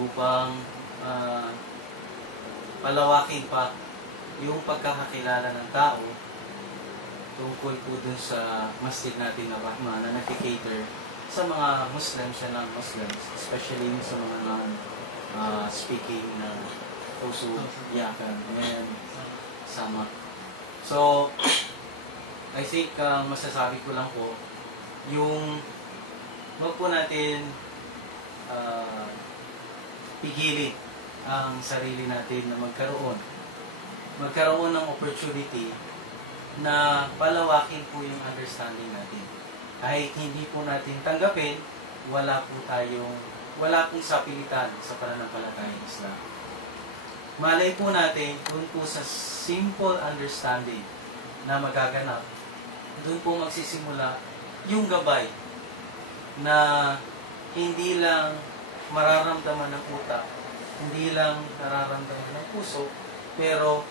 upang palawakin pa yung pagkakakilala ng tao tungkol po dun sa masjid natin na Rahma na nag-cater sa mga Muslims and non-Muslims, especially sa mga non-speaking na Tausug, Yakan, and Sama. So, I think masasabi ko lang po, yung wag po natin pigilin ang sarili natin na magkaroon ng opportunity na palawakin po yung understanding natin. Kahit hindi po natin tanggapin, wala pong sapilitan sa pananampalatayang Islam. Malay po natin kung po sa simple understanding na magaganap doon po magsisimula yung gabay na hindi lang mararamdaman ng utak, hindi lang nararamdaman ng puso, pero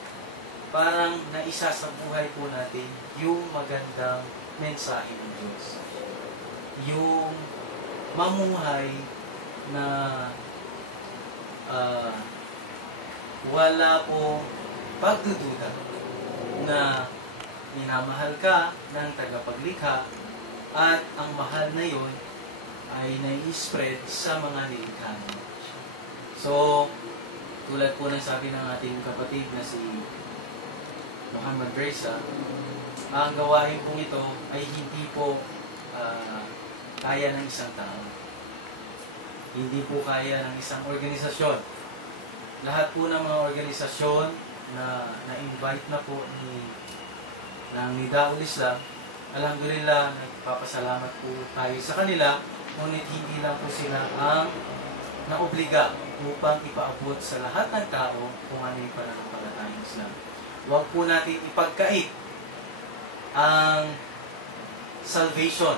parang naisa sa buhay po natin yung magandang mensahe ng Diyos. Yung mamuhay na wala po pagdududa na minamahal ka ng tagapaglikha at ang mahal na yon ay nai-spread sa mga nilikha mo. So, tulad po ng sabi ng ating kapatid na si Muhammad Reza, ang gawain pong ito ay hindi po kaya ng isang tao. Hindi po kaya ng isang organisasyon. Lahat po ng mga organisasyon na na-invite na po ng Nidaul Islam, alhamdulillah, nagpapasalamat po tayo sa kanila, ngunit hindi lang po sila ang naobliga upang ipaabot sa lahat ng tao kung ano yung pananampalatayang Islam. Huwag po natin ipagkait ang salvation.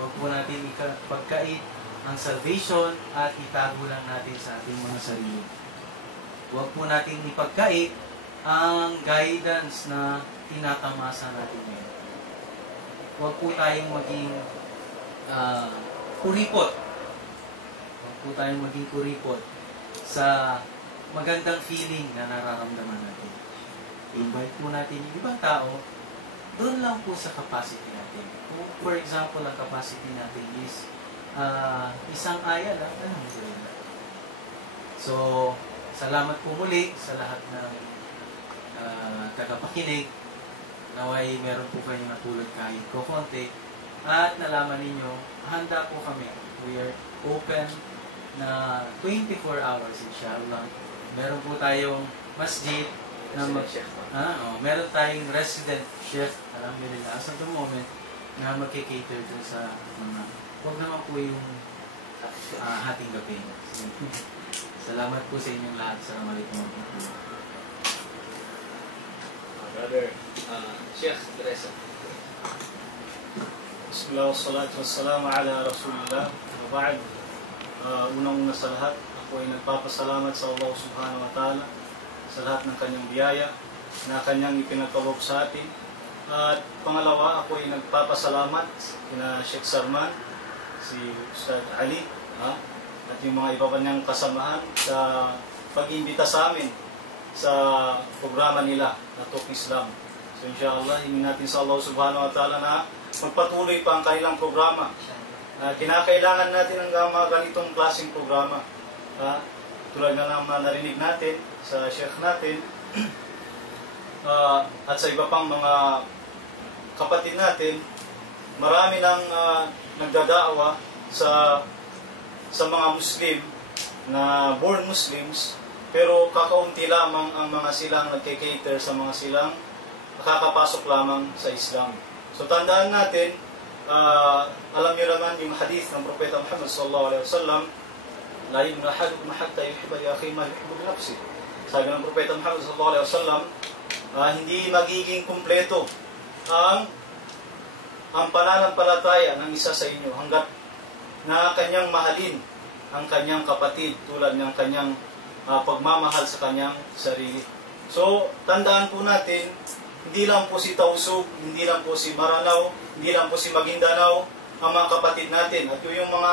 Huwag po natin ipagkait ang salvation at itago lang natin sa ating mga sarili. Huwag po natin ipagkait ang guidance na tinatamasa natin ngayon. Huwag po tayong maging kuripot. Huwag po tayong maging kuripot sa magandang feeling na nararamdaman natin. I-invite po natin yung ibang tao doon lang po sa capacity natin. Kung, for example, ang capacity natin is isang aya lang, alhamdulillah. So, salamat po muli sa lahat ng tagapakinig. Naway meron po kayo napulot kahit kukunti. At nalaman ninyo, handa po kami. We are open na 24 hours, inshallah. Meron po tayong masjid na meron tayong resident chef, alhamdulillah, as of the moment, na magkikater dun sa mga, huwag naman po yung hating gabi. Salamat po sa inyong lahat. Assalamualaikum warahmatullahi wabarakatuh. Brother, Sheikh Teresa. Bismillah, wassalatu wassalamu ala Rasulillah. Wa ba'd. Unang-una sa lahat, ako ay nagpapasalamat sa Allah subhanahu wa ta'ala sa lahat ng kanyang biyaya na kanyang ipinagkaloob sa atin. At pangalawa, ako ay nagpapasalamat kina Sheikh Sarman, si Ustad Ali, at yung mga iba pa niyang kasamahan sa pag-imbita sa amin sa programa nila na Talk Islam. So inshallah, hingin natin sa Allah subhanahu wa ta'ala na magpatuloy pa ang kanilang programa. Kinakailangan natin ng mga ganitong klaseng programa. Tulad na naman narinig natin sa Sheikh natin at sa iba pang mga kapatid natin, marami nang nagdadaawa sa mga Muslim na born Muslims, pero kakaunti lamang ang mga silang nagkikater sa mga silang nakakapasok lamang sa Islam. So tandaan natin, alam niyo naman yung hadith ng Propeta Muhammad sallallahu alaihi wasallam, la yu'minu ahadukum hatta yuhibba li akhihi ma yuhibbu li nafsihi. Sabi ng Propeta Muhammad sallallahu alaihi wasallam, hindi magiging kumpleto ang pananampalataya ng isa sa inyo hanggat na kanyang mahalin ang kanyang kapatid tulad ng kanyang pagmamahal sa kanyang sarili. So, tandaan po natin, hindi lang po si Tausug, hindi lang po si Maranao, hindi lang po si Maguindanao ang mga kapatid natin. At yung mga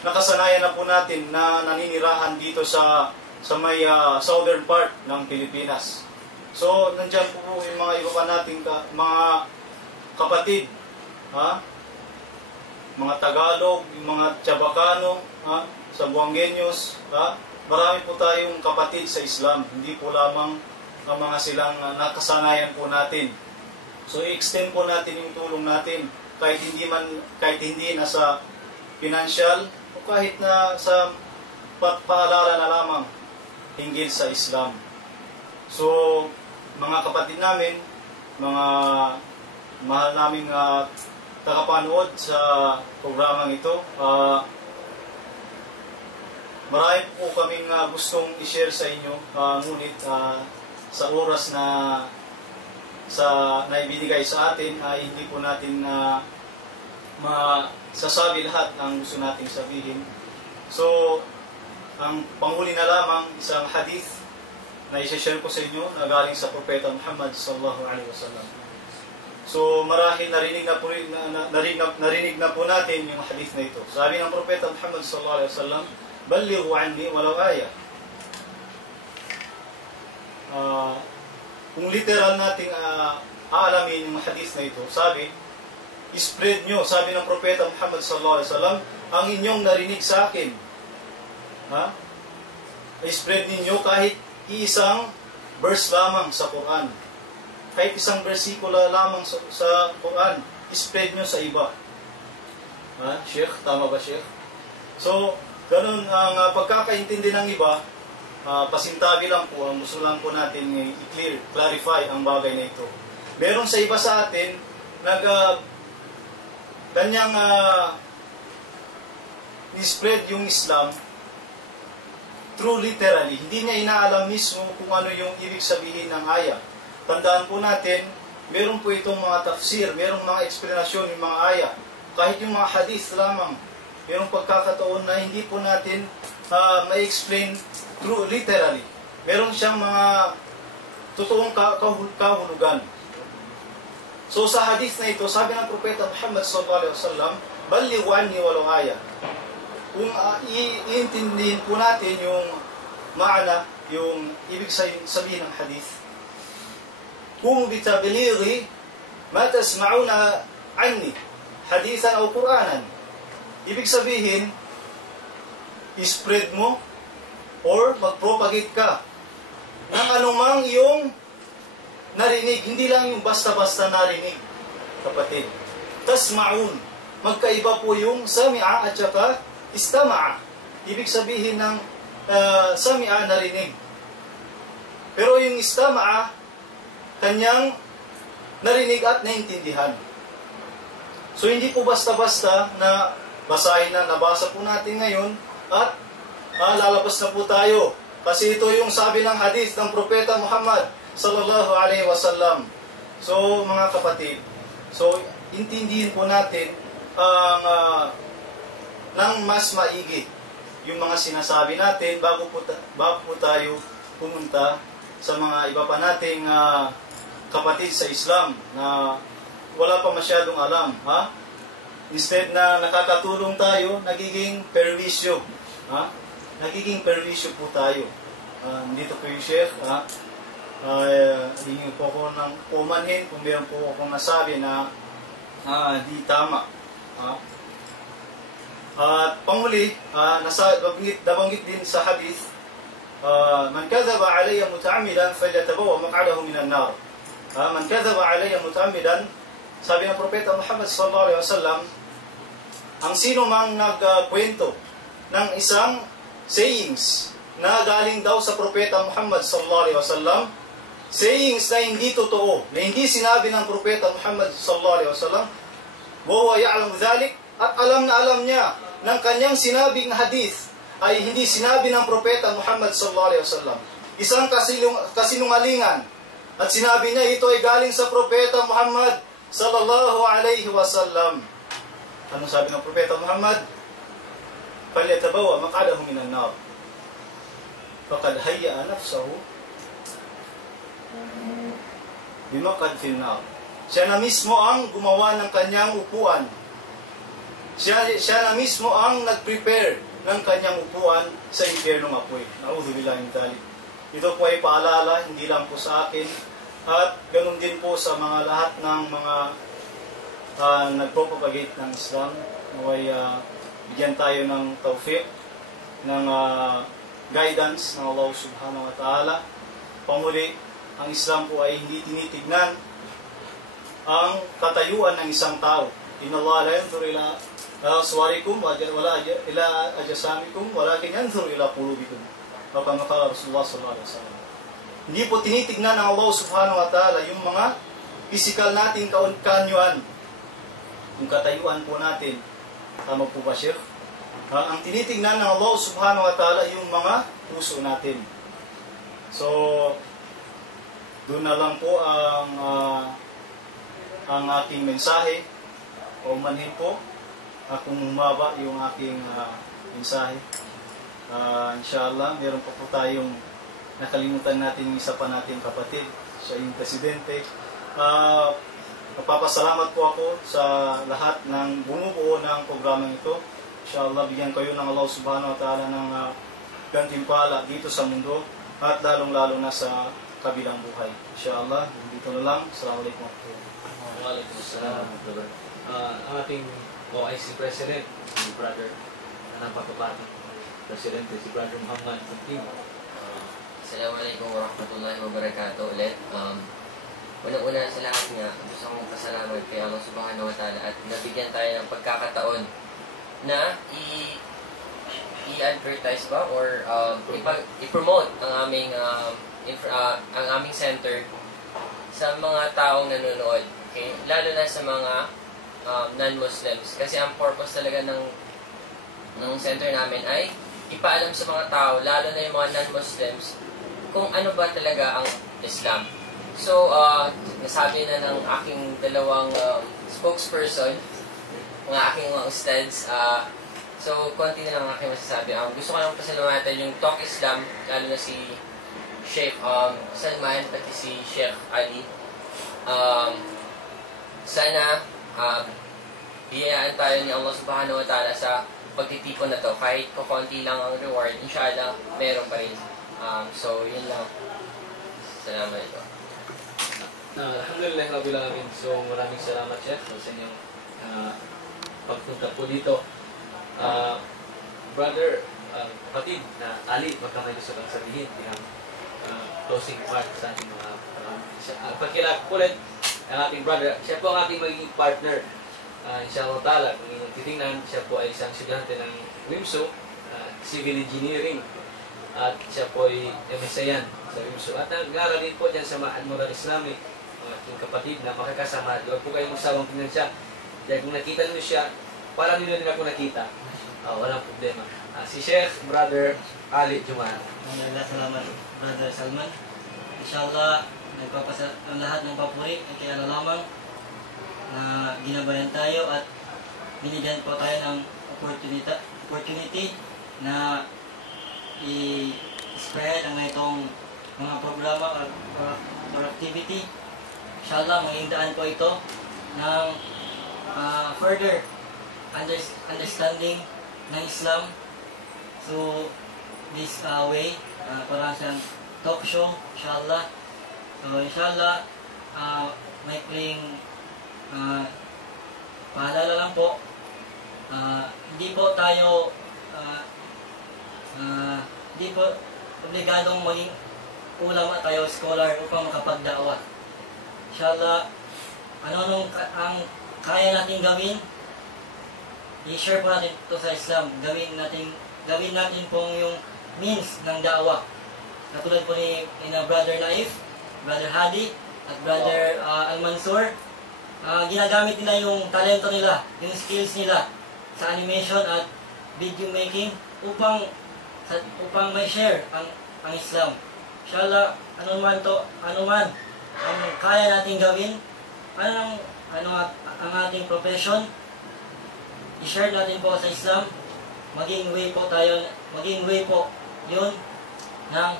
nakasanayan na po natin na naninirahan dito sa may southern part ng Pilipinas. So, nandyan po yung mga iba pa nating mga kapatid, mga Tagalog, yung mga Chabacano, sa Buangueños, marami po tayong kapatid sa Islam, hindi po lamang ang mga silang nakasanayan po natin. So i-extend po natin yung tulong natin kahit hindi na sa financial o kahit na sa paalala na lamang hinggil sa Islam. So mga kapatid namin, mga mahal naming tagapanood sa programang ito, marami po kaming gustong i-share sa inyo, ngunit sa oras na na ibinigay sa atin ay hindi po natin masasabi lahat ng gusto nating sabihin. So, ang panghuli na lamang isang hadith na i-share ko sa inyo na galing sa Propeta Muhammad sallallahu alaihi wasallam. So, marahil narinig na po natin yung hadith na ito. Sabi ng Propeta Muhammad sallallahu alaihi wasallam, "Ballighu anni walau aya." Kung literal nating aalamin yung hadith na ito, sabi, spread nyo, sabi ng Propeta Muhammad sallallahu alaihi wasallam, ang inyong narinig sa akin. I-spread ninyo kahit isang verse lamang sa Quran. Kahit isang versikulo lamang sa Quran, spread nyo sa iba. Sheikh, tama ba Sheikh? So, ganun ang pagkakaintindi ng iba, pasintabi lang po, ang gusto lang po natin clarify ang bagay na ito. Meron sa iba sa atin, kanyang spread yung Islam true literally. Hindi niya inaalam mismo kung ano yung ibig sabihin ng ayah. Tandaan po natin, meron po itong mga tafsir, merong mga eksplanasyon yung mga ayah. Kahit yung mga hadith lamang, merong pagkakataon na hindi po natin ma-explain true literally. Meron siyang mga totoong kahulugan. So sa hadith na ito, sabi ng Propeta Muhammad sallallahu alaihi wasallam, "Ballighu anni walau aya." Kung iintindihin po natin yung maana, yung ibig sabihin ng hadith, "Qumu bitabliغi ma tasma'una anni hadithan o Qur'anan." Ibig sabihin, i-spread mo or mag-propagate ka ng anumang iyong narinig, hindi lang yung basta-basta narinig, kapatid. Tasma'un, magkaiba po yung sami'a at saka istama'a. Ibig sabihin ng sami'a, narinig. Pero yung istama'a, kanyang narinig at naintindihan. So hindi po basta-basta na basahin na, nabasa po natin ngayon at lalabas na po tayo. Kasi ito yung sabi ng hadith ng Propeta Muhammad sallallahu alaihi wasallam. So mga kapatid, so intindihin po natin ang ng mas maigi yung mga sinasabi natin bago po tayo pumunta sa mga iba pa nating kapatid sa Islam na wala pa masyadong alam. Instead na nakakatulong tayo, nagiging perwisyo. Nagiging perwisyo po tayo. Dito po yung Sheikh. Hingin po ako ng pumanhin kung meron po akong nasabi na di tama. At panghuli, nabanggit din sa hadith, "Man kadhaba alayya muta'ammidan falyatabawwa maq'adahu minan nar." Man kadhaba alayya muta'ammidan, sabi ng Propeta Muhammad sallallahu alaihi wasallam, ang sino mang nagkwento ng isang sayings na galing daw sa Propeta Muhammad sallallahu alaihi wasallam, sayings na hindi totoo, na hindi sinabi ng Propeta Muhammad sallallahu alaihi wasallam, wa huwa ya'lamu dhalik, at alam na alam niya ng kanyang sinabing hadith ay hindi sinabi ng Propeta Muhammad sallallahu alaihi wasallam. Isang kasinungalingan, at sinabi niya ito ay galing sa Propeta Muhammad sallallahu alaihi wasallam. Ano sabi ng Propeta Muhammad? "Falyatabawwa maq'adahu minan nar." Faqad hayya'a nafsahu bimaq'ad fin nar. Siya na mismo ang gumawa ng kanyang upuan. Siya na mismo ang nag-prepare ng kanyang upuan sa impyernong apoy. Na'udzubillahi min dzalik. Ito po ay paalala, hindi lang po sa akin, at ganun din po sa mga lahat ng mga nagpropagate ng Islam. Naway bigyan tayo ng tawfiq, ng guidance ng Allah subhanahu wa ta'ala. Panguli, ang Islam po ay hindi tinitignan ang katayuan ng isang tao. Inna Allah la yanzur ila suwarikum wala ila ajsamikum walakin yanzur ila qulubikum. Kama qala Rasulullah sallallahu alaihi wasallam. Hindi po tinitignan ng Allah subhanahu wa ta'ala yung mga physical nating kaanyuan, yung katayuan po natin. Tama po ba, Sheikh? Ang tinitignan ng Allah subhanahu wa ta'ala yung mga puso natin. So, doon na lang po ang aking mensahe, o manhin po kung humaba yung aking mensahe. Inshallah, meron pa po tayong nakalimutan natin isa pa nating kapatid, siya yung presidente. Magpapasalamat po ako sa lahat ng bumubuo ng programang ito. Inshallah, bigyan kayo ng Allah subhanahu wa ta'ala ng gantimpala dito sa mundo at lalong-lalo na sa kabilang buhay. Inshallah, dito na lang. Assalamualaikum. Waalaikumsalam. Ang ating OIC President, si Brother Napakapati, Presidente, si Brother Muhammad Kunting. Assalamualaikum warahmatullahi wabarakatuh ulit. Unang-una sa lahat nga, gusto kong pasalamat kay Allah subhanahu wa ta'ala at nabigyan tayo ng pagkakataon na i-advertise ba or i-promote ang aming center sa mga taong nanonood. Okay? Lalo na sa mga non-Muslims. Kasi ang purpose talaga ng center namin ay ipaalam sa mga tao, lalo na yung mga non-Muslims, kung ano ba talaga ang Islam. So, nasabi na ng aking dalawang spokesperson, mga aking mga ustads. So, konti na lang ang aking masasabi. Gusto ko lang pasalamatan yung Talk Islam, lalo na si Sheikh Salman at si Sheikh Ali. Sana biyayaan tayo ni Allah subhanahu wa ta'ala sa pagtitipon na to. Kahit kukunti lang ang reward, inshallah, meron pa rin. So, yun lang. Salamat ito. Alhamdulillah Rabbil Alamin. So maraming salamat Chef sa inyong pagpunta po dito. Brother, kapatid na Ali, baka may gusto kang sabihin ang closing part sa ating mga pagkilala ulit ang ating brother. Siya po ang ating magiging partner. Inshallah ta'ala, kung inyong titingnan, siya po ay isang estudyante ng WIMSU, Civil Engineering, at siya po ay MSAyan sa WIMSU. At nag-aaral din po dyan sa Al-Mural Islamic, mga aking kapatid na makakasama. Huwag po kayong magsawang tingnan siya. Dahil kung nakita nyo siya, parang nyo din ako nakita. Walang problema. Si Sheikh, Brother Ali Juman. Salamat, Brother Salman. Inshallah, ang lahat ng papuri ay kaya lamang na ginabayan tayo at binigyan po tayo ng opportunity na i-spread ang itong mga programa or activity. Inshallah, maging daan po ito ng further understanding ng Islam. So, this way, parang siyang talk show, inshallah. So, inshallah, may pling paalala lang po, hindi po tayo hindi po obligadong maging ulama tayo, scholar upang makapagdawa. Inshallah, ano ang kaya natin gawin, i-share po natin ito sa Islam. Gawin natin pong yung means ng da'wah. Katulad po ni Brother Naif, Brother Hadi, at Brother Al-Mansur. Ginagamit nila yung talento nila, yung skills nila sa animation at video making upang may share ang Islam. Inshallah, ano man ang kaya nating gawin, ang ating profession, i-share natin po sa Islam, maging way po yun ng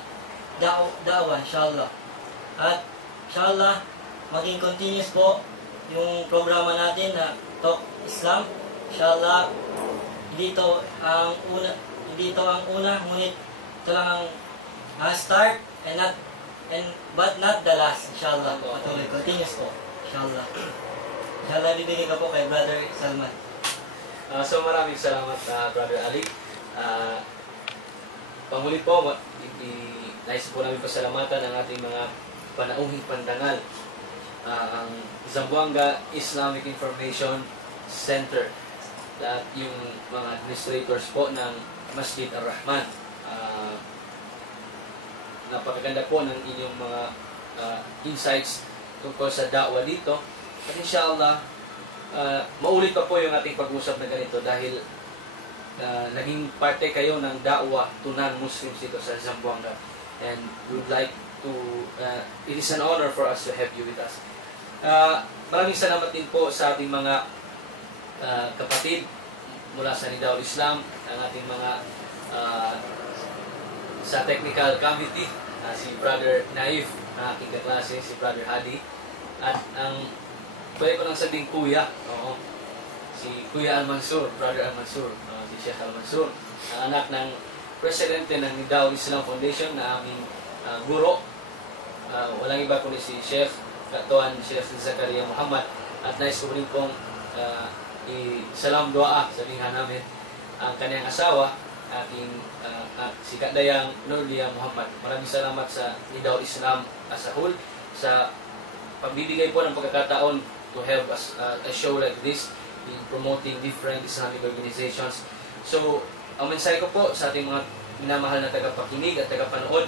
da'wah, inshallah. At inshallah, maging continuous po yung programa natin na Talk Islam. Inshallah, hindi ito ang una, ngunit ito lang ang start but not the last. Inshallah, patuloy, continuous po. Inshallah. Inshallah, bibigay ka po kay Brother Salman. So maraming salamat Brother Ali. Panghuli po, nais po namin pasalamatan ang ating mga panauhing pandangal, ang Zamboanga Islamic Information Center at yung mga administrators po ng Masjid Ar-Rahman. Napakaganda po ng inyong mga insights tungkol sa da'wah dito. At inshallah, maulit pa po yung ating pag-usap na ganito dahil naging parte kayo ng da'wah to non-Muslims dito sa Zamboanga. and we would like to, it is an honor for us to have you with us. Maraming salamat din po sa ating mga kapatid mula sa Nidaul Islam, ang ating mga sa technical committee, si Brother Naif, ang aking kaklase, si Brother Hadi, at ang pwede ko lang sabing kuya, si Kuya Al-Mansur, Brother Al-Mansur, si Sheikh Al-Mansur, ang anak ng presidente ng Nidaul Islam Foundation na aming guro. Walang iba kundi si Sheikh Katuan Sheikh Zakaria Muhammad, at nais ko rin pong salam doa, sabihin namin ang kanyang asawa, ating si Kadayang Nurlia Muhammad. Maraming salamat sa Nidaul Islam as a whole sa pagbibigay po ng pagkakataon to have a show like this in promoting different Islamic organizations. So, ang mensahe ko po sa ating mga minamahal na tagapakinig at tagapanood,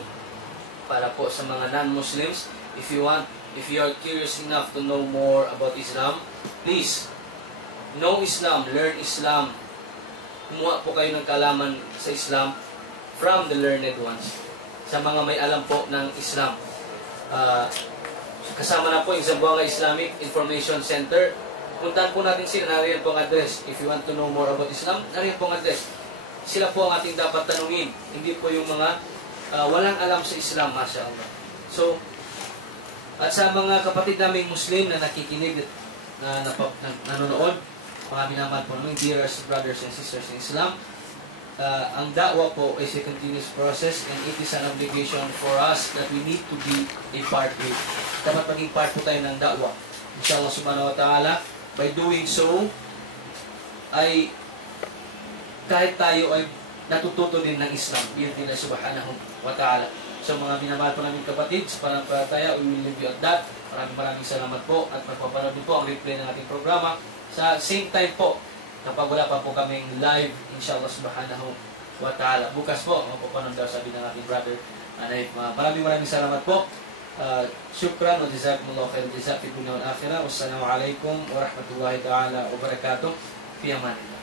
para po sa mga non-Muslims, if you are curious enough to know more about Islam, please know Islam, learn Islam. Kumuha po kayo ng kaalaman sa Islam from the learned ones, sa mga may alam po ng Islam. Kasama na po yung Zamboanga Islamic Information Center. Puntahan po natin sila, nariyan po ang address. If you want to know more about Islam, nariyan po ang address. Sila po ang ating dapat tanungin, hindi po yung mga walang alam sa Islam, Masya Allah. So, at sa mga kapatid naming Muslim na nakikinig, na nanonood, mga minamahal po namin, dearest brothers and sisters in Islam, ang da'wah po is a continuous process, and it is an obligation for us that we need to be a part with. Dapat maging part po tayo ng da'wah. Inshallah subhanahu wa ta'ala, by doing so, ay kahit tayo ay natututo din ng Islam, bi'idhnillah subhanahu wa ta'ala. So mga minamahal po namin kapatid, sa pananampalataya, we will leave you at that. Maraming salamat po, at magpapanood po ang replay ng ating programa. Sa same time po, kapag wala pa po kaming live, inshallah subhanahu wa ta'ala. Bukas po, mapapanood daw, sabi ng ating brother Naif. Maraming salamat po. Shukran wa jazakumullahu khairan jazaa fi dunya wal akhirah. Wassalamu alaikum warahmatullahi ta'ala wabarakatuh. Fi aman.